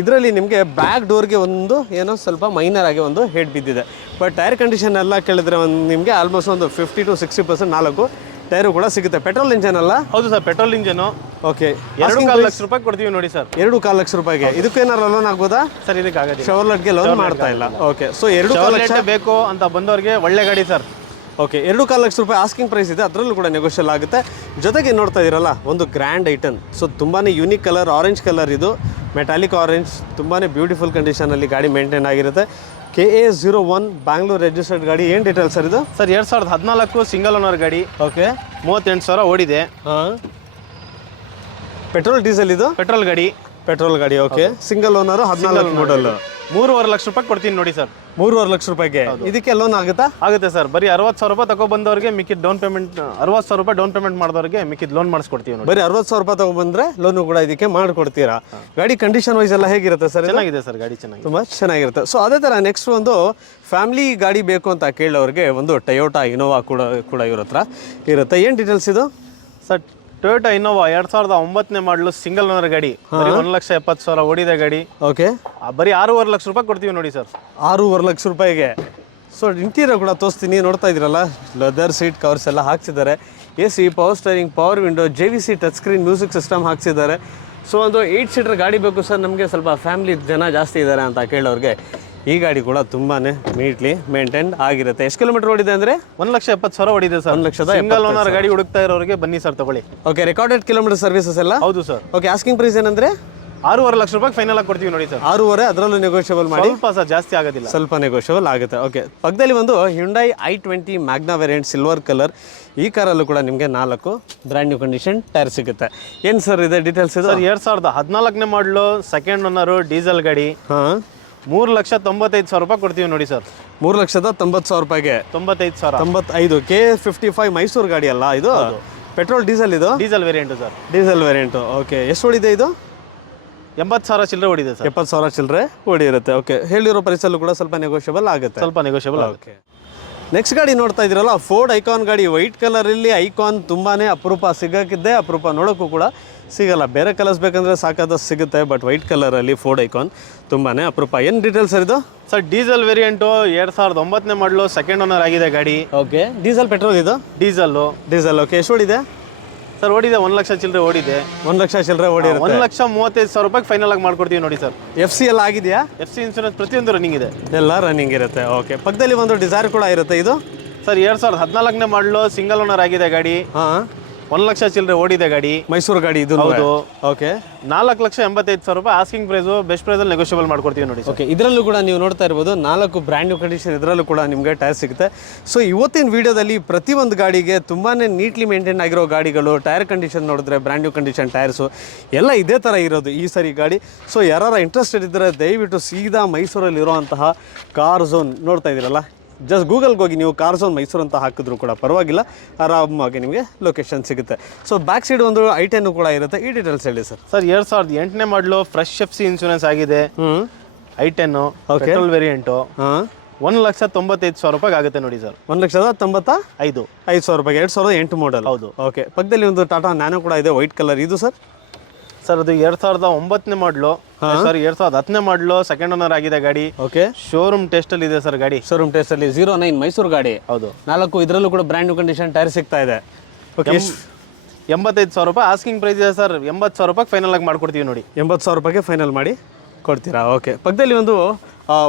ಇದರಲ್ಲಿ ನಿಮಗೆ ಬ್ಯಾಕ್ ಡೋರ್ಗೆ ಒಂದು ಏನೋ ಸ್ವಲ್ಪ ಮೈನರ್ ಆಗಿ ಒಂದು ಹೆಡ್ ಬಿದ್ದಿದೆ. ಬಟ್ ಟೈರ್ ಕಂಡೀಷನ್ ಎಲ್ಲ ಕೇಳಿದ್ರೆ ಒಂದು ನಿಮಗೆ ಆಲ್ಮೋಸ್ಟ್ ಒಂದು ಫಿಫ್ಟಿ ಟು ಸಿಕ್ಸ್ಟಿ ಪರ್ಸೆಂಟ್ ನಾಲ್ಕು. ಟೈರು ಕೂಡ ಸಿಗುತ್ತೆ. ಪೆಟ್ರೋಲ್ ಇಂಜನ್ ಅಲ್ಲ?
ಹೌದು ಸರ್ ಪೆಟ್ರೋಲ್ ಇಂಜನ್.
ಓಕೆ.
ಎರಡು ಕಾಲು ಲಕ್ಷ ರೂಪಾಯಿ ಕೊಡ್ತೀವಿ ನೋಡಿ ಸರ್.
ಎರಡು ಕಾಲು ಲಕ್ಷ ರೂಪಾಯಿಗೆ. ಇದಕ್ಕೇನಾರು ಲೋನ್ ಆಗ್ಬೋದಾ?
ಸರ್ ಇದಕ್ಕೆ ಆಗೋದಿಲ್ಲ.
ಶವರ್ಲೆಟ್ಗೆ ಲೋನ್ ಮಾಡ್ತಾ ಇಲ್ಲ. ಓಕೆ ಸೊ ಎರಡು ಕಾಲು ಲಕ್ಷ
ಬೇಕು ಅಂತ ಬಂದವರಿಗೆ ಒಳ್ಳೆ ಗಾಡಿ ಸರ್.
ಓಕೆ ಎರಡು ಕಾಲು ಲಕ್ಷ ರೂಪಾಯಿ ಆಸ್ಕಿಂಗ್ ಪ್ರೈಸ್ ಇದೆ. ಅದರಲ್ಲೂ ಕೂಡ ನೆಗೋಷಿಯಲ್ ಆಗುತ್ತೆ. ಜೊತೆಗೆ ನೋಡ್ತಾ ಇದ್ದೀರಲ್ಲ ಒಂದು ಗ್ರ್ಯಾಂಡ್ ಐಟನ್ ಸೊ ತುಂಬಾ ಯೂನಿಕ್ ಕಲರ್ ಆರೆಂಜ್ ಕಲರ್ ಇದು. ಮೆಟಾಲಿಕ್ ಆರೆಂಜ್ ತುಂಬಾ ಬ್ಯೂಟಿಫುಲ್ ಕಂಡೀಷನಲ್ಲಿ ಗಾಡಿ ಮೇಂಟೈನ್ ಆಗಿರುತ್ತೆ. K A zero one Bangalore registered ಗಾಡಿ ಏನು ಡೀಟೇಲ್ ಸರ್ ಇದು?
ಸರ್ ಎರಡು ಸಾವಿರದ ಹದಿನಾಲ್ಕು ಸಿಂಗಲ್ ಓನರ್ ಗಾಡಿ.
ಓಕೆ
ಮೂವತ್ತೆಂಟು ಸಾವಿರ ಓಡಿದೆ.
ಹಾಂ. ಪೆಟ್ರೋಲ್ ಡೀಸೆಲ್ ಇದು?
ಪೆಟ್ರೋಲ್ ಗಾಡಿ.
ಪೆಟ್ರೋಲ್ ಗಾಡಿ ಓಕೆ ಸಿಂಗಲ್ ಓನರ್ ಹದಿನಾಲ್ಕು ಮಾಡಲ್
ಮೂರುವರೆ ಲಕ್ಷ ರೂಪಾಯಿ ಕೊಡ್ತೀನಿ ನೋಡಿ ಸರ್.
ಮೂರುವರೆ ಲಕ್ಷ ರೂಪಾಯಿಗೆ. ಇದಕ್ಕೆ ಲೋನ್ ಆಗುತ್ತಾ?
ಆಗುತ್ತೆ ಸರ್. ಬರೀ ಅರವತ್ತು ಸಾವಿರ ರೂಪಾಯಿ ತಗೊಬಂದವ್ರಿಗೆ ಮಿಕ್ಕಿದ ಡೌನ್ ಪೇಮೆಂಟ್ ಅರವತ್ತು ಸಾವಿರ ರೂಪಾಯಿ ಡೌನ್ ಪೇಮೆಂಟ್ ಮಾಡಿದವ್ರಿಗೆ ಮಿಕ್ಕಿದ ಲೋನ್ ಮಾಡಿಸ್ಕೊಡ್ತೀವಿ ನೋಡಿ.
ಬರೀ ಅರವತ್ತು ಸಾವಿರ ರೂಪಾಯಿ ತಗೊಬಂದ್ರೆ ಲೋನು ಕೂಡ ಇದಕ್ಕೆ ಮಾಡಿಕೊಡ್ತೀರಾ? ಗಾಡಿ ಕಂಡೀಷನ್ ವೈಸ್ ಎಲ್ಲ ಹೇಗಿರುತ್ತೆ ಸರ್
ಚೆನ್ನಾಗಿದೆ ಸರ್ ಗಾಡಿ ಚೆನ್ನಾಗಿ
ತುಂಬ ಚೆನ್ನಾಗಿರುತ್ತೆ. ಸೊ ಅದೇ ಥರ ನೆಕ್ಸ್ಟ್ ಒಂದು ಫ್ಯಾಮಿಲಿ ಗಾಡಿ ಬೇಕು ಅಂತ ಕೇಳೋರಿಗೆ ಒಂದು ಟಯೋಟಾ ಇನೋವಾ ಕೂಡ ಕೂಡ ಇವ್ರ ಹತ್ರ ಇರುತ್ತೆ. ಏನು ಡೀಟೇಲ್ಸ್ ಇದು?
ಸರ್ ಟೊಯೋಟಾ ಇನ್ನೋವಾ ಎರಡ್ ಸಾವಿರದ ಒಂಬತ್ತನೇ ಮಾಡಲು ಸಿಂಗಲ್ ಓನರ್ ಗಾಡಿ. ಒಂದ್ ಲಕ್ಷ ಎಪ್ಪತ್ತು ಸಾವಿರ ಓಡಿದೆ ಗಾಡಿ.
ಓಕೆ
ಬರೀ ಆರೂವರೆ ಲಕ್ಷ ರೂಪಾಯಿ ಕೊಡ್ತೀವಿ ನೋಡಿ ಸರ್.
ಆರೂವರೆ ಲಕ್ಷ ರೂಪಾಯಿಗೆ. ಸೊ ಇಂಟೀರಿಯರ್ ಕೂಡ ತೋರಿಸ್ತೀನಿ ನೋಡ್ತಾ ಇದ್ದೀರಲ್ಲ? ಲೆದರ್ ಸೀಟ್ ಕವರ್ಸ್ ಎಲ್ಲ ಹಾಕ್ಸಿದ್ದಾರೆ. A C power steering power window J V C touch screen music system ಹಾಕ್ಸಿದ್ದಾರೆ. So ಒಂದು ಏಯ್ಟ್ ಸೀಟರ್ ಗಾಡಿ ಬೇಕು ಸರ್ ನಮಗೆ ಸ್ವಲ್ಪ ಫ್ಯಾಮಿಲಿ ಜನ ಜಾಸ್ತಿ ಇದ್ದಾರೆ ಅಂತ ಕೇಳೋರಿಗೆ. ಈ ಗಾಡಿ ಕೂಡ ತುಂಬಾ ನೀಟ್ಲಿ ಮೇಂಟೈನ್ ಆಗಿರುತ್ತೆ. ಎಷ್ಟು ಕಿಲೋಮೀಟರ್ ಓಡಿದೆ ಅಂದರೆ?
ಒಂದು ಲಕ್ಷ ಎಪ್ಪತ್ತು ಸಾವಿರ ಓಡಿದೆ ಸರ್.
ಒಂದು ಲಕ್ಷದ
ಸಿಂಗಲ್ ಓನರ್ ಗಾಡಿ ಹುಡುಕ್ತಾ ಇರೋರಿಗೆ ಬನ್ನಿ ಸರ್ ತಗೊಳ್ಳಿ.
ಓಕೆ ರೆಕಾರ್ಡೆಡ್ ಕಿಲೋಮೀಟರ್ ಸರ್ವಿಸಸ್ ಎಲ್ಲ?
ಹೌದು ಸರ್.
ಓಕೆ ಆಸ್ಕಿಂಗ್ ಪ್ರೈಸ್ ಏನಂದ್ರೆ?
ಆರೂವರೆ ಲಕ್ಷ ರೂಪಾಯಿ ಫೈನಲ್ ಆಗಿ ಕೊಡ್ತೀವಿ ನೋಡಿ ಸರ್.
ಆರೂವರೆ ಅದರಲ್ಲೂ ನೆಗೋಷಿಯಬಲ್ ಮಾಡಿ.
ಸ್ವಲ್ಪ ಸರ್ ಜಾಸ್ತಿ ಆಗೋದಿಲ್ಲ.
ಸ್ವಲ್ಪ ನೆಗೋಷಿಯಬಲ್ ಆಗುತ್ತೆ. ಓಕೆ ಪಕ್ಕದಲ್ಲಿ ಒಂದು Hyundai i twenty Magna variant silver colour ಈ ಕಾರಲ್ಲೂ ಕೂಡ ನಿಮಗೆ ನಾಲ್ಕು ಬ್ರ್ಯಾಂಡ್ ನ್ಯೂ ಕಂಡೀಷನ್ ಟೈರ್ ಸಿಗುತ್ತೆ. ಏನು ಸರ್ ಇದೆ ಡೀಟೇಲ್ಸ್ ಇದೆ?
ಸರ್ ಎರಡು ಸಾವಿರದ ಹದಿನಾಲ್ಕನೇ ಮಾಡಲು ಸೆಕೆಂಡ್ ಓನರು ಡೀಸೆಲ್ ಗಾಡಿ.
ಹಾಂ.
ಮೂರು ಲಕ್ಷ ತೊಂಬತ್ತೈದು ಸಾವಿರ ರೂಪಾಯಿ ಕೊಡ್ತೀವಿ ನೋಡಿ ಸರ್.
ಮೂರು ಲಕ್ಷದ ತೊಂಬತ್ತು ಸಾವಿರ ರೂಪಾಯಿಗೆ.
ತೊಂಬತ್ತೈದು ಸಾವಿರ.
ತೊಂಬತ್ತೈದು ಕೆ ಫಿಫ್ಟಿ ಫೈವ್ ಮೈಸೂರು ಗಾಡಿ ಅಲ್ಲ ಇದು? ಪೆಟ್ರೋಲ್ ಡೀಸೆಲ್ ಇದು?
Diesel variant sir.
Diesel variant okay ಎಷ್ಟು ಓಡಿದೆ ಇದು?
ಎಂಬತ್ತು ಸಾವಿರ ಚಿಲ್ಲರೆ ಓಡಿದೆ ಸರ್.
ಎಪ್ಪತ್ತು ಸಾವಿರ ಚಿಲ್ಲರೆ ಹೊಡಿರುತ್ತೆ ಓಕೆ ಹೇಳಿರೋ ಪರಿಸಲ್ಲೂ ಕೂಡ ಸ್ವಲ್ಪ ನೆಗೋಷಿಯಬಲ್ ಆಗುತ್ತೆ.
ಸ್ವಲ್ಪ ನೆಗೋಷಿಯಬಲ್ ಆಗುತ್ತೆ.
ಓಕೆ. ನೆಕ್ಸ್ಟ್ ಗಾಡಿ ನೋಡ್ತಾ ಇದ್ದೀರಲ್ಲ ಫೋರ್ಡ್ ಐಕಾನ್ ಗಾಡಿ ವೈಟ್ ಕಲರಲ್ಲಿ ಐಕಾನ್ ತುಂಬಾ ಅಪರೂಪ ಸಿಗೋಕ್ಕಿದ್ದೆ ಅಪರೂಪ ನೋಡೋಕ್ಕೂ ಕೂಡ ಸಿಗಲ್ಲ. ಬೇರೆ ಕಲರ್ಸ್ ಬೇಕಂದ್ರೆ ಸಾಕಾದಷ್ಟು ಸಿಗುತ್ತೆ ಬಟ್ ವೈಟ್ ಕಲರಲ್ಲಿ ಫೋರ್ಡ್ ಐಕಾನ್ ತುಂಬಾ ಅಪರೂಪ. ಏನು ಡೀಟೇಲ್ಸ್ ಸರ್ ಇದು?
ಸರ್ ಡೀಸೆಲ್ ವೇರಿಯಂಟು ಎರಡು ಸಾವಿರದ ಒಂಬತ್ತನೇ ಮಾಡಲು ಸೆಕೆಂಡ್ ಓನರ್ ಆಗಿದೆ ಗಾಡಿ.
ಓಕೆ ಡೀಸೆಲ್ ಪೆಟ್ರೋಲ್ ಇದು?
ಡೀಸೆಲ್ಲು
ಡೀಸೆಲ್ ಓಕೆ ಎಷ್ಟು ಓಡಿದೆ?
ಸರ್ ಓಡಿದೆ ಒಂದು ಲಕ್ಷ ಚಿಲ್ಲರೆ ಓಡಿದೆ.
ಒಂದು ಲಕ್ಷ ಚಿಲ್ಲರೆ ಓಡಿದೆ
ಒಂದು ಲಕ್ಷ ಮೂವತ್ತೈದು ಸಾವಿರ ರೂಪಾಯಿ ಫೈನಲ್ ಆಗಿ ಮಾಡ್ಕೊಡ್ತೀವಿ ನೋಡಿ ಸರ್.
ಎಫ್ ಸಿ ಎಲ್ಲ ಆಗಿದೆಯಾ?
ಎಫ್ ಸಿ ಇನ್ಸೂರೆನ್ಸ್ ಪ್ರತಿಯೊಂದು ರನ್ನಿಂಗ್ ಇದೆ.
ಎಲ್ಲ ರನ್ನಿಂಗ್ ಇರುತ್ತೆ. ಓಕೆ ಪಕ್ಕದಲ್ಲಿ ಒಂದು ಡಿಸೈರ್ ಕೂಡ ಇರುತ್ತೆ ಇದು?
ಸರ್ ಎರಡು ಸಾವಿರದ ಹದಿನಾಲ್ಕನೇ ಮಾಡಲು ಸಿಂಗಲ್ ಓನರ್ ಆಗಿದೆ ಗಾಡಿ.
ಹಾಂ.
ಒಂದು ಲಕ್ಷ ಚಿಲ್ಲರೆ ಓಡಿದೆ ಗಾಡಿ.
ಮೈಸೂರು ಗಾಡಿ ಇದು
ಹೌದು.
ಓಕೆ.
ನಾಲ್ಕು ಲಕ್ಷ ಎಂಬತ್ತೈದು ಸಾವಿರ ರೂಪಾಯಿ ಆಸ್ಕಿಂಗ್ ಪ್ರೈಸು ಬೆಸ್ಟ್ ಪ್ರೈಸಲ್ಲಿ ನೆಗೋಷಿಯಬಲ್ ಮಾಡ್ಕೊಡ್ತೀವಿ ನೋಡಿ
ಓಕೆ ಇದರಲ್ಲೂ ಕೂಡ ನೀವು ನೋಡ್ತಾ ಇರ್ಬೋದು ನಾಲ್ಕು ಬ್ರ್ಯಾಂಡ್ ನ್ಯೂ ಕಂಡೀಷನ್ ಇದರಲ್ಲೂ ಕೂಡ ನಿಮಗೆ ಟೈರ್ ಸಿಗುತ್ತೆ. ಸೊ ಇವತ್ತಿನ ವಿಡಿಯೋದಲ್ಲಿ ಪ್ರತಿಯೊಂದು ಗಾಡಿಗೆ ತುಂಬಾ ನೀಟ್ಲಿ ಮೇಂಟೈನ್ ಆಗಿರೋ ಗಾಡಿಗಳು ಟೈರ್ ಕಂಡೀಷನ್ ನೋಡಿದ್ರೆ ಬ್ರ್ಯಾಂಡ್ ನ್ಯೂ ಕಂಡೀಷನ್ ಟೈರ್ಸು ಎಲ್ಲ ಇದೇ ಥರ ಇರೋದು ಈ ಸರಿ ಗಾಡಿ. ಸೊ ಯಾರು ಇಂಟ್ರೆಸ್ಟೆಡ್ ಇದ್ದರೆ ದಯವಿಟ್ಟು ಸೀದಾ ಮೈಸೂರಲ್ಲಿ ಇರುವಂತಹ ಕಾರ್ ಝೋನ್ ನೋಡ್ತಾ ಇದ್ದೀರಲ್ಲ ಜಸ್ಟ್ ಗೂಗಲ್ಗೆ ಹೋಗಿ ನೀವು ಕಾರ್ ಝೋನ್ ಮೈಸೂರು ಅಂತ ಹಾಕಿದ್ರು ಕೂಡ ಪರವಾಗಿಲ್ಲ. ಆರಾಮಾಗಿ ನಿಮಗೆ ಲೊಕೇಶನ್ ಸಿಗುತ್ತೆ. ಸೊ ಬ್ಯಾಕ್ ಸೈಡ್ ಒಂದು ಐ ಟೆನ್ನು ಕೂಡ ಇರುತ್ತೆ. ಈ ಡೀಟೇಲ್ಸ್ ಹೇಳಿ ಸರ್
ಸರ್ ಎರಡು ಸಾವಿರದ ಎಂಟನೇ ಮಾಡಲು ಫ್ರೆಶ್ ಎಫ್ ಸಿ ಇನ್ಸೂರೆನ್ಸ್ ಆಗಿದೆ.
ಹ್ಞೂ
ಐ ಟೆನ್ನು ಪೆಟ್ರೋಲ್ ವೇರಿಯಂಟು ಒಂದು ಲಕ್ಷ ತೊಂಬತ್ತೈದು ಸಾವಿರ ರೂಪಾಯಿ ಆಗುತ್ತೆ ನೋಡಿ ಸರ್
ಒಂದು ಲಕ್ಷದ ತೊಂಬತ್ತ?
ಐದು.
ಐದು ಸಾವಿರ ರೂಪಾಯಿ ಎರಡು ಸಾವಿರದ ಎಂಟು ಮಾಡಲ್
ಹೌದು.
ಓಕೆ ಪಕ್ಕದಲ್ಲಿ ಒಂದು ಟಾಟಾ ನ್ಯಾನೋ ಕೂಡ ಇದೆ ವೈಟ್ ಕಲರ್ ಇದು ಸರ್
ಸರ್ ಅದು ಎರಡ್ ಸಾವಿರದ ಒಂಬತ್ತನೇ ಮಾಡ್ಲು. ಸರ್ ಎರಡ್ ಸಾವಿರದ ಹತ್ತನೇ ಮಾಡ್ಲು ಸೆಕೆಂಡ್ ಓನರ್ ಆಗಿದೆ ಗಾಡಿ.
ಓಕೆ.
ಶೋರೂಮ್ ಟೆಸ್ಟಲ್ಲಿ ಇದೆ ಸರ್ ಗಾಡಿ.
ಶೋರೂಮ್ ಟೆಸ್ಟಲ್ಲಿ ಜೀರೋ ನೈನ್ ಮೈಸೂರು ಗಾಡಿ.
ಹೌದು.
ನಾಲ್ಕು ಇದರಲ್ಲೂ ಕೂಡ ಬ್ರ್ಯಾಂಡ್ ನ್ಯೂ ಕಂಡೀಷನ್ ಟೈರ್ ಸಿಗ್ತಾ ಇದೆ. ಓಕೆ
ಎಂಬತ್ತೈದು ಸಾವಿರ ರೂಪಾಯಿ. ಆಸ್ಕಿಂಗ್ ಪ್ರೈಸ್ ಇದೆ ಸರ್. ಎಂಬತ್ತು ಸಾವಿರ ರೂಪಾಯಿ ಫೈನಲ್ ಆಗಿ ಮಾಡ್ಕೊಡ್ತೀವಿ ನೋಡಿ.
ಎಂಬತ್ತು ಸಾವಿರ ರೂಪಾಯಿಗೆ ಫೈನಲ್ ಮಾಡಿ ಕೊಡ್ತೀರಾ? ಓಕೆ ಪಕ್ಕದಲ್ಲಿ ಒಂದು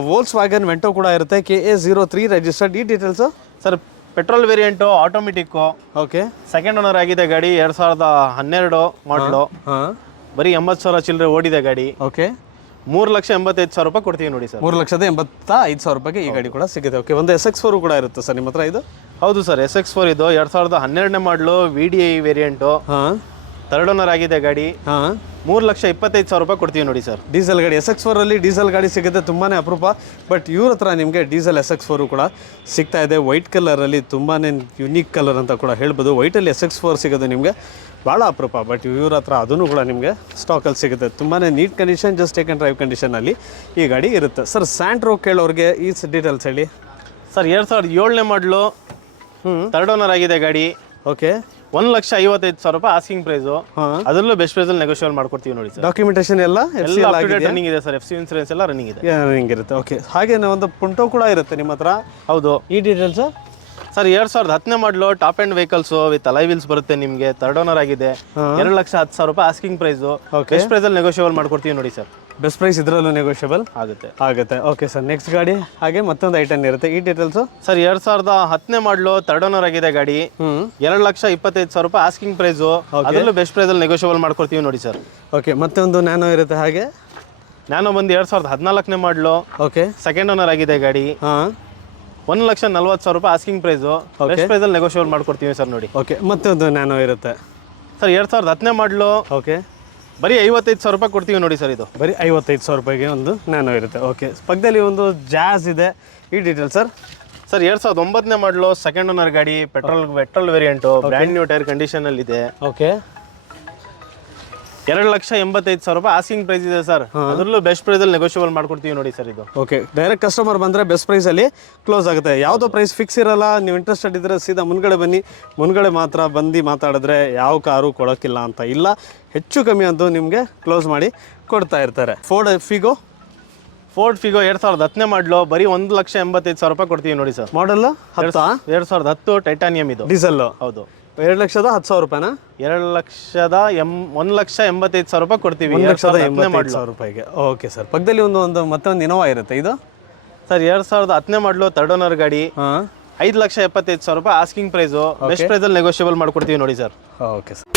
ವೋಲ್ಸ್ ವ್ಯಾಗನ್ ವೆಂಟೋ ಕೂಡ ಇರುತ್ತೆ. K A zero three registered ಈ details
sir petrol variant automatic
okay
second owner ಆಗಿದೆ ಗಾಡಿ. ಎರಡು ಸಾವಿರದ ಹನ್ನೆರಡು ಮಾಡಲು.
ಹಾಂ.
ಬರೀ ಎಂಬತ್ತು ಸಾವಿರ ಚಿಲ್ಲರೆ ಓಡಿದೆ ಗಾಡಿ.
ಓಕೆ
ಮೂರು ಲಕ್ಷ ಎಂಬತ್ತೈದು ಸಾವಿರ ರೂಪಾಯಿ ಕೊಡ್ತೀವಿ ನೋಡಿ ಸರ್.
ಮೂರು ಲಕ್ಷದ ಎಂಬತ್ತ ಐದು ಸಾವಿರ ರೂಪಾಯಿಗೆ ಈ ಗಾಡಿ ಕೂಡ ಸಿಗುತ್ತೆ. ಓಕೆ ಒಂದು ಎಸ್ ಎಕ್ಸ್ ಫೋರ್ ಕೂಡ ಇರುತ್ತೆ ಸರ್ ನಿಮ್ಮ ಹತ್ರ ಇದು?
ಹೌದು ಸರ್ ಎಸ್ ಎಕ್ಸ್ ಫೋರ್ ಇದು. ಎರಡು ಸಾವಿರದ ಹನ್ನೆರಡನೇ model V D I variant
ಹಾಂ.
ಥರ್ಡ್ ಓನರ್ ಆಗಿದೆ ಗಾಡಿ.
ಹಾಂ.
ಮೂರು ಲಕ್ಷ ಇಪ್ಪತ್ತೈದು ಸಾವಿರ ರೂಪಾಯಿ ಕೊಡ್ತೀವಿ ನೋಡಿ ಸರ್.
ಡೀಸೆಲ್ ಗಾಡಿ ಎಸ್ ಎಕ್ಸ್ ಫೋರಲ್ಲಿ ಡೀಸೆಲ್ ಗಾಡಿ ಸಿಗುತ್ತೆ ತುಂಬಾ ಅಪರೂಪ. ಬಟ್ ಇವ್ರ ಹತ್ರ ನಿಮಗೆ ಡೀಸೆಲ್ ಎಸ್ ಎಕ್ಸ್ ಫೋರು ಕೂಡ ಸಿಗ್ತಾ ಇದೆ. ವೈಟ್ ಕಲರಲ್ಲಿ ತುಂಬಾ ಯುನೀಕ್ ಕಲರ್ ಅಂತ ಕೂಡ ಹೇಳ್ಬೋದು. ವೈಟಲ್ಲಿ ಎಸ್ ಎಕ್ಸ್ ಫೋರ್ ಸಿಗೋದು ನಿಮಗೆ ಭಾಳ ಅಪರೂಪ. ಬಟ್ ಇವ್ರ ಹತ್ರ ಅದನ್ನು ಕೂಡ ನಿಮಗೆ ಸ್ಟಾಕಲ್ಲಿ ಸಿಗುತ್ತೆ. ತುಂಬಾ neat condition just take and drive ಕಂಡೀಷನಲ್ಲಿ ಈ ಗಾಡಿ ಇರುತ್ತೆ. ಸರ್ ಸ್ಯಾಂಟ್ರೋ ಕೇಳೋರಿಗೆ ಈ ಡೀಟೇಲ್ಸ್ ಹೇಳಿ.
ಸರ್ ಎರಡು ಸಾವಿರದ ಏಳನೇ ಮಾಡಲು
ಹ್ಞೂ
ಥರ್ಡ್ ಓನರ್ ಆಗಿದೆ ಗಾಡಿ.
ಓಕೆ
ಒಂದು ಲಕ್ಷ ಐವತ್ತೈದು ಸಾವಿರ ರೂಪಾಯಿ ಆಸ್ಕಿಂಗ್ ಪ್ರೈಸ್ ಅದರಲ್ಲೂ ಬೆಸ್ಟ್ ಪ್ರೈಸ್ ನೆಗೋಷಿಯೇಟ್ ಮಾಡ್ಕೊಡ್ತೀವಿ ನೋಡಿ ಸರ್.
ಡಾಕ್ಯುಮೆಂಟೇಷನ್ ಎಲ್ಲ
ರನ್ನಿಂಗ್ ಇದೆ ಸರ್. ಎಫ್ ಸಿ ಇನ್ಸೂರೆನ್ಸ್ ಎಲ್ಲ ರನ್ನಿಂಗ್ ಇದೆ.
ಹಿಂಗಿರುತ್ತೆ ಓಕೆ ಹಾಗೆ ಒಂದು ಪುಂಟೋ ಕೂಡ ಇರುತ್ತೆ ನಿಮ್ಮ ಹತ್ರ.
ಹೌದು.
ಈ ಡೀಟೇಲ್ಸು
ಸರ್ ಎರಡ್ ಸಾವಿರದ ಹತ್ತನೇ model top end vehicles with alloy wheels ಬರುತ್ತೆ ನಿಮಗೆ. ತರ್ಡ್ ಓನರ್ ಆಗಿದೆ. ಎರಡು ಲಕ್ಷ ಹತ್ತು ಸಾವಿರ ರೂಪಾಯಿ ಆಸ್ಕಿಂಗ್ ಪ್ರೈಸ್. ಬೆಸ್ಟ್ ಪ್ರೈಸ್ ಅಲ್ಲಿ ನೆಗೋಷಿಯಬಲ್ ಮಾಡ್ಕೊಡ್ತೀವಿ ನೋಡಿ ಸರ್.
ಬೆಸ್ಟ್ ಪ್ರೈಸ್ ಇದರಲ್ಲೂ ನೆಗೋಷಿಯಬಲ್
ಆಗುತ್ತೆ.
ಆಗುತ್ತೆ. ಓಕೆ ಸರ್ ನೆಕ್ಸ್ಟ್ ಗಾಡಿ ಹಾಗೆ ಮತ್ತೊಂದು ಐಟಮ್ ಇರುತ್ತೆ. ಈ ಡೀಟೇಲ್ಸ್
ಸರ್ ಎರಡ್ ಸಾವಿರದ ಹತ್ತನೇ ಮಾಡಲು ತರ್ಡ್ ಓನರ್ ಆಗಿದೆ ಗಾಡಿ. ಎರಡು ಲಕ್ಷ ಇಪ್ಪತ್ತೈದು ಸಾವಿರ ರೂಪಾಯಿ ಆಸ್ಕಿಂಗ್ ಪ್ರೈಸ್ ಅದರಲ್ಲೂ ಬೆಸ್ಟ್ ಪ್ರೈಸ್ ಅಲ್ಲಿ ನೆಗೋಷಿಯಬಲ್ ಮಾಡ್ಕೊಡ್ತೀವಿ ನೋಡಿ ಸರ್.
ಓಕೆ ಮತ್ತೊಂದು ನ್ಯಾನೋ ಇರುತ್ತೆ ಹಾಗೆ?
ನಾನು ಬಂದು ಎರಡ್ ಸಾವಿರದ ಹದಿನಾಲ್ಕನೇ ಮಾಡಲು
ಓಕೆ
ಸೆಕೆಂಡ್ ಓನರ್ ಆಗಿದೆ ಗಾಡಿ.
ಹಾಂ.
ಒಂದು ಲಕ್ಷ ನಲ್ವತ್ತು ಸಾವಿರ ರೂಪಾಯಿ ಆಸ್ಕಿಂಗ್ ಪ್ರೈಸು ಬೆಸ್ಟ್ ಪ್ರೈಸ್ ಅಲ್ಲಿ ನೆಗೋಷಿಯಬಲ್ ಮಾಡ್ಕೊಡ್ತೀವಿ ಸರ್ ನೋಡಿ.
ಓಕೆ ಮತ್ತೊಂದು ನ್ಯಾನೋ ಇರುತ್ತೆ.
ಸರ್ ಎರಡು ಸಾವಿರದ ಹತ್ತನೇ ಮಾಡಲು.
ಓಕೆ
ಬರೀ ಐವತ್ತೈದು ಸಾವಿರ ರೂಪಾಯಿ ಕೊಡ್ತೀವಿ ನೋಡಿ ಸರ್ ಇದು.
ಬರೀ ಐವತ್ತೈದು ಸಾವಿರ ರೂಪಾಯಿಗೆ ಒಂದು ನ್ಯಾನೋ ಇರುತ್ತೆ. ಓಕೆ ಪಕ್ಕದಲ್ಲಿ ಒಂದು ಜಾಸ್ ಇದೆ. ಈ ಡೀಟೇಲ್ ಸರ್?
ಸರ್ ಎರಡು ಸಾವಿರದ ಒಂಬತ್ತನೇ ಮಾಡಲು ಸೆಕೆಂಡ್ ಓನರ್ ಗಾಡಿ petrol petrol variant brand new tyre condition ಅಲ್ಲಿ ಇದೆ
ಓಕೆ
ಎರಡು ಲಕ್ಷ ಎಂಬತ್ತೈದು ಸಾವಿರ ರೂಪಾಯಿ ಆಸ್ಕಿಂಗ್ ಪ್ರೈಸ್ ಇದೆ ಸರ್ ಅದರಲ್ಲೂ ಬೆಸ್ಟ್ ಪ್ರೈಸ್ ಅಲ್ಲಿ ನೆಗೋಷಿಯಬಲ್ ಮಾಡ್ಕೊಡ್ತೀವಿ ನೋಡಿ ಸರ್ ಇದು.
ಓಕೆ ಡೈರೆಕ್ಟ್ ಕಸ್ಟಮರ್ ಬಂದರೆ ಬೆಸ್ಟ್ ಪ್ರೈಸ್ ಅಲ್ಲಿ ಕ್ಲೋಸ್ ಆಗುತ್ತೆ. ಯಾವುದೋ ಪ್ರೈಸ್ ಫಿಕ್ಸ್ ಇರಲ್ಲ ನೀವು ಇಂಟ್ರೆಸ್ಟೆಡ್ ಇದ್ದರೆ ಸೀದಾ ಮುನ್ಗಡೆ ಬನ್ನಿ. ಮುನ್ಗಡೆ ಮಾತ್ರ ಬಂದು ಮಾತಾಡಿದ್ರೆ ಯಾವ ಕಾರು ಕೊಡೋಕ್ಕಿಲ್ಲ ಅಂತ ಇಲ್ಲ. ಹೆಚ್ಚು ಕಮ್ಮಿ ಅಂತೂ ನಿಮಗೆ ಕ್ಲೋಸ್ ಮಾಡಿ ಕೊಡ್ತಾ ಇರ್ತಾರೆ. ಫೋರ್ಡ್ ಫಿಗೋ
ಫೋರ್ಡ್ ಫಿಗೋ ಎರಡ್ ಸಾವಿರದ ಹತ್ತನೇ ಮಾಡಲು ಬರೀ ಒಂದು ಲಕ್ಷ ಎಂಬತ್ತೈದು ಸಾವಿರ ರೂಪಾಯಿ ಕೊಡ್ತೀವಿ ನೋಡಿ ಸರ್
ಮಾಡಲ್ ಹತ್ತಾ?
ಎರಡ್ ಸಾವಿರದ ಹತ್ತು ಟೈಟಾನಿಯಂ ಇದು.
ಡೀಸೆಲ್
ಹೌದು.
ಎರಡು ಲಕ್ಷದ ಹತ್ತು ಸಾವಿರ ರೂಪಾಯಿನ?
ಎರಡು ಲಕ್ಷದ ಎಂ ಒಂದು ಲಕ್ಷ ಎಂಬತ್ತೈದು ಸಾವಿರ ರೂಪಾಯಿ ಕೊಡ್ತೀವಿ.
ಒಂದು
ಎರಡ್
ಲಕ್ಷದ ಎಂಬತ್ತೈದು ಸಾವಿರ ರೂಪಾಯಿಗೆ. Okay sir. ಪಕ್ಕದಲ್ಲಿ ಒಂದು ಒಂದು ಮತ್ತೊಂದು ಇನೋವಾ ಇರುತ್ತೆ. ಇದು?
ಸರ್ ಎರಡು ಸಾವಿರದ ಹತ್ತನೇ ಮಾಡಲು ಥರ್ಡ್ ಓನರ್ ಗಾಡಿ. ಐದು ಲಕ್ಷ ಎಪ್ಪತ್ತೈದು ಸಾವಿರ ರೂಪಾಯಿ ಆಸ್ಕಿಂಗ್ ಪ್ರೈಸು ಬೆಸ್ಟ್ ಪ್ರೈಸಲ್ಲಿ ನೆಗೋಷಿಯಬಲ್ ಮಾಡ್ಕೊಡ್ತೀವಿ ನೋಡಿ ಸರ್.
Okay sir.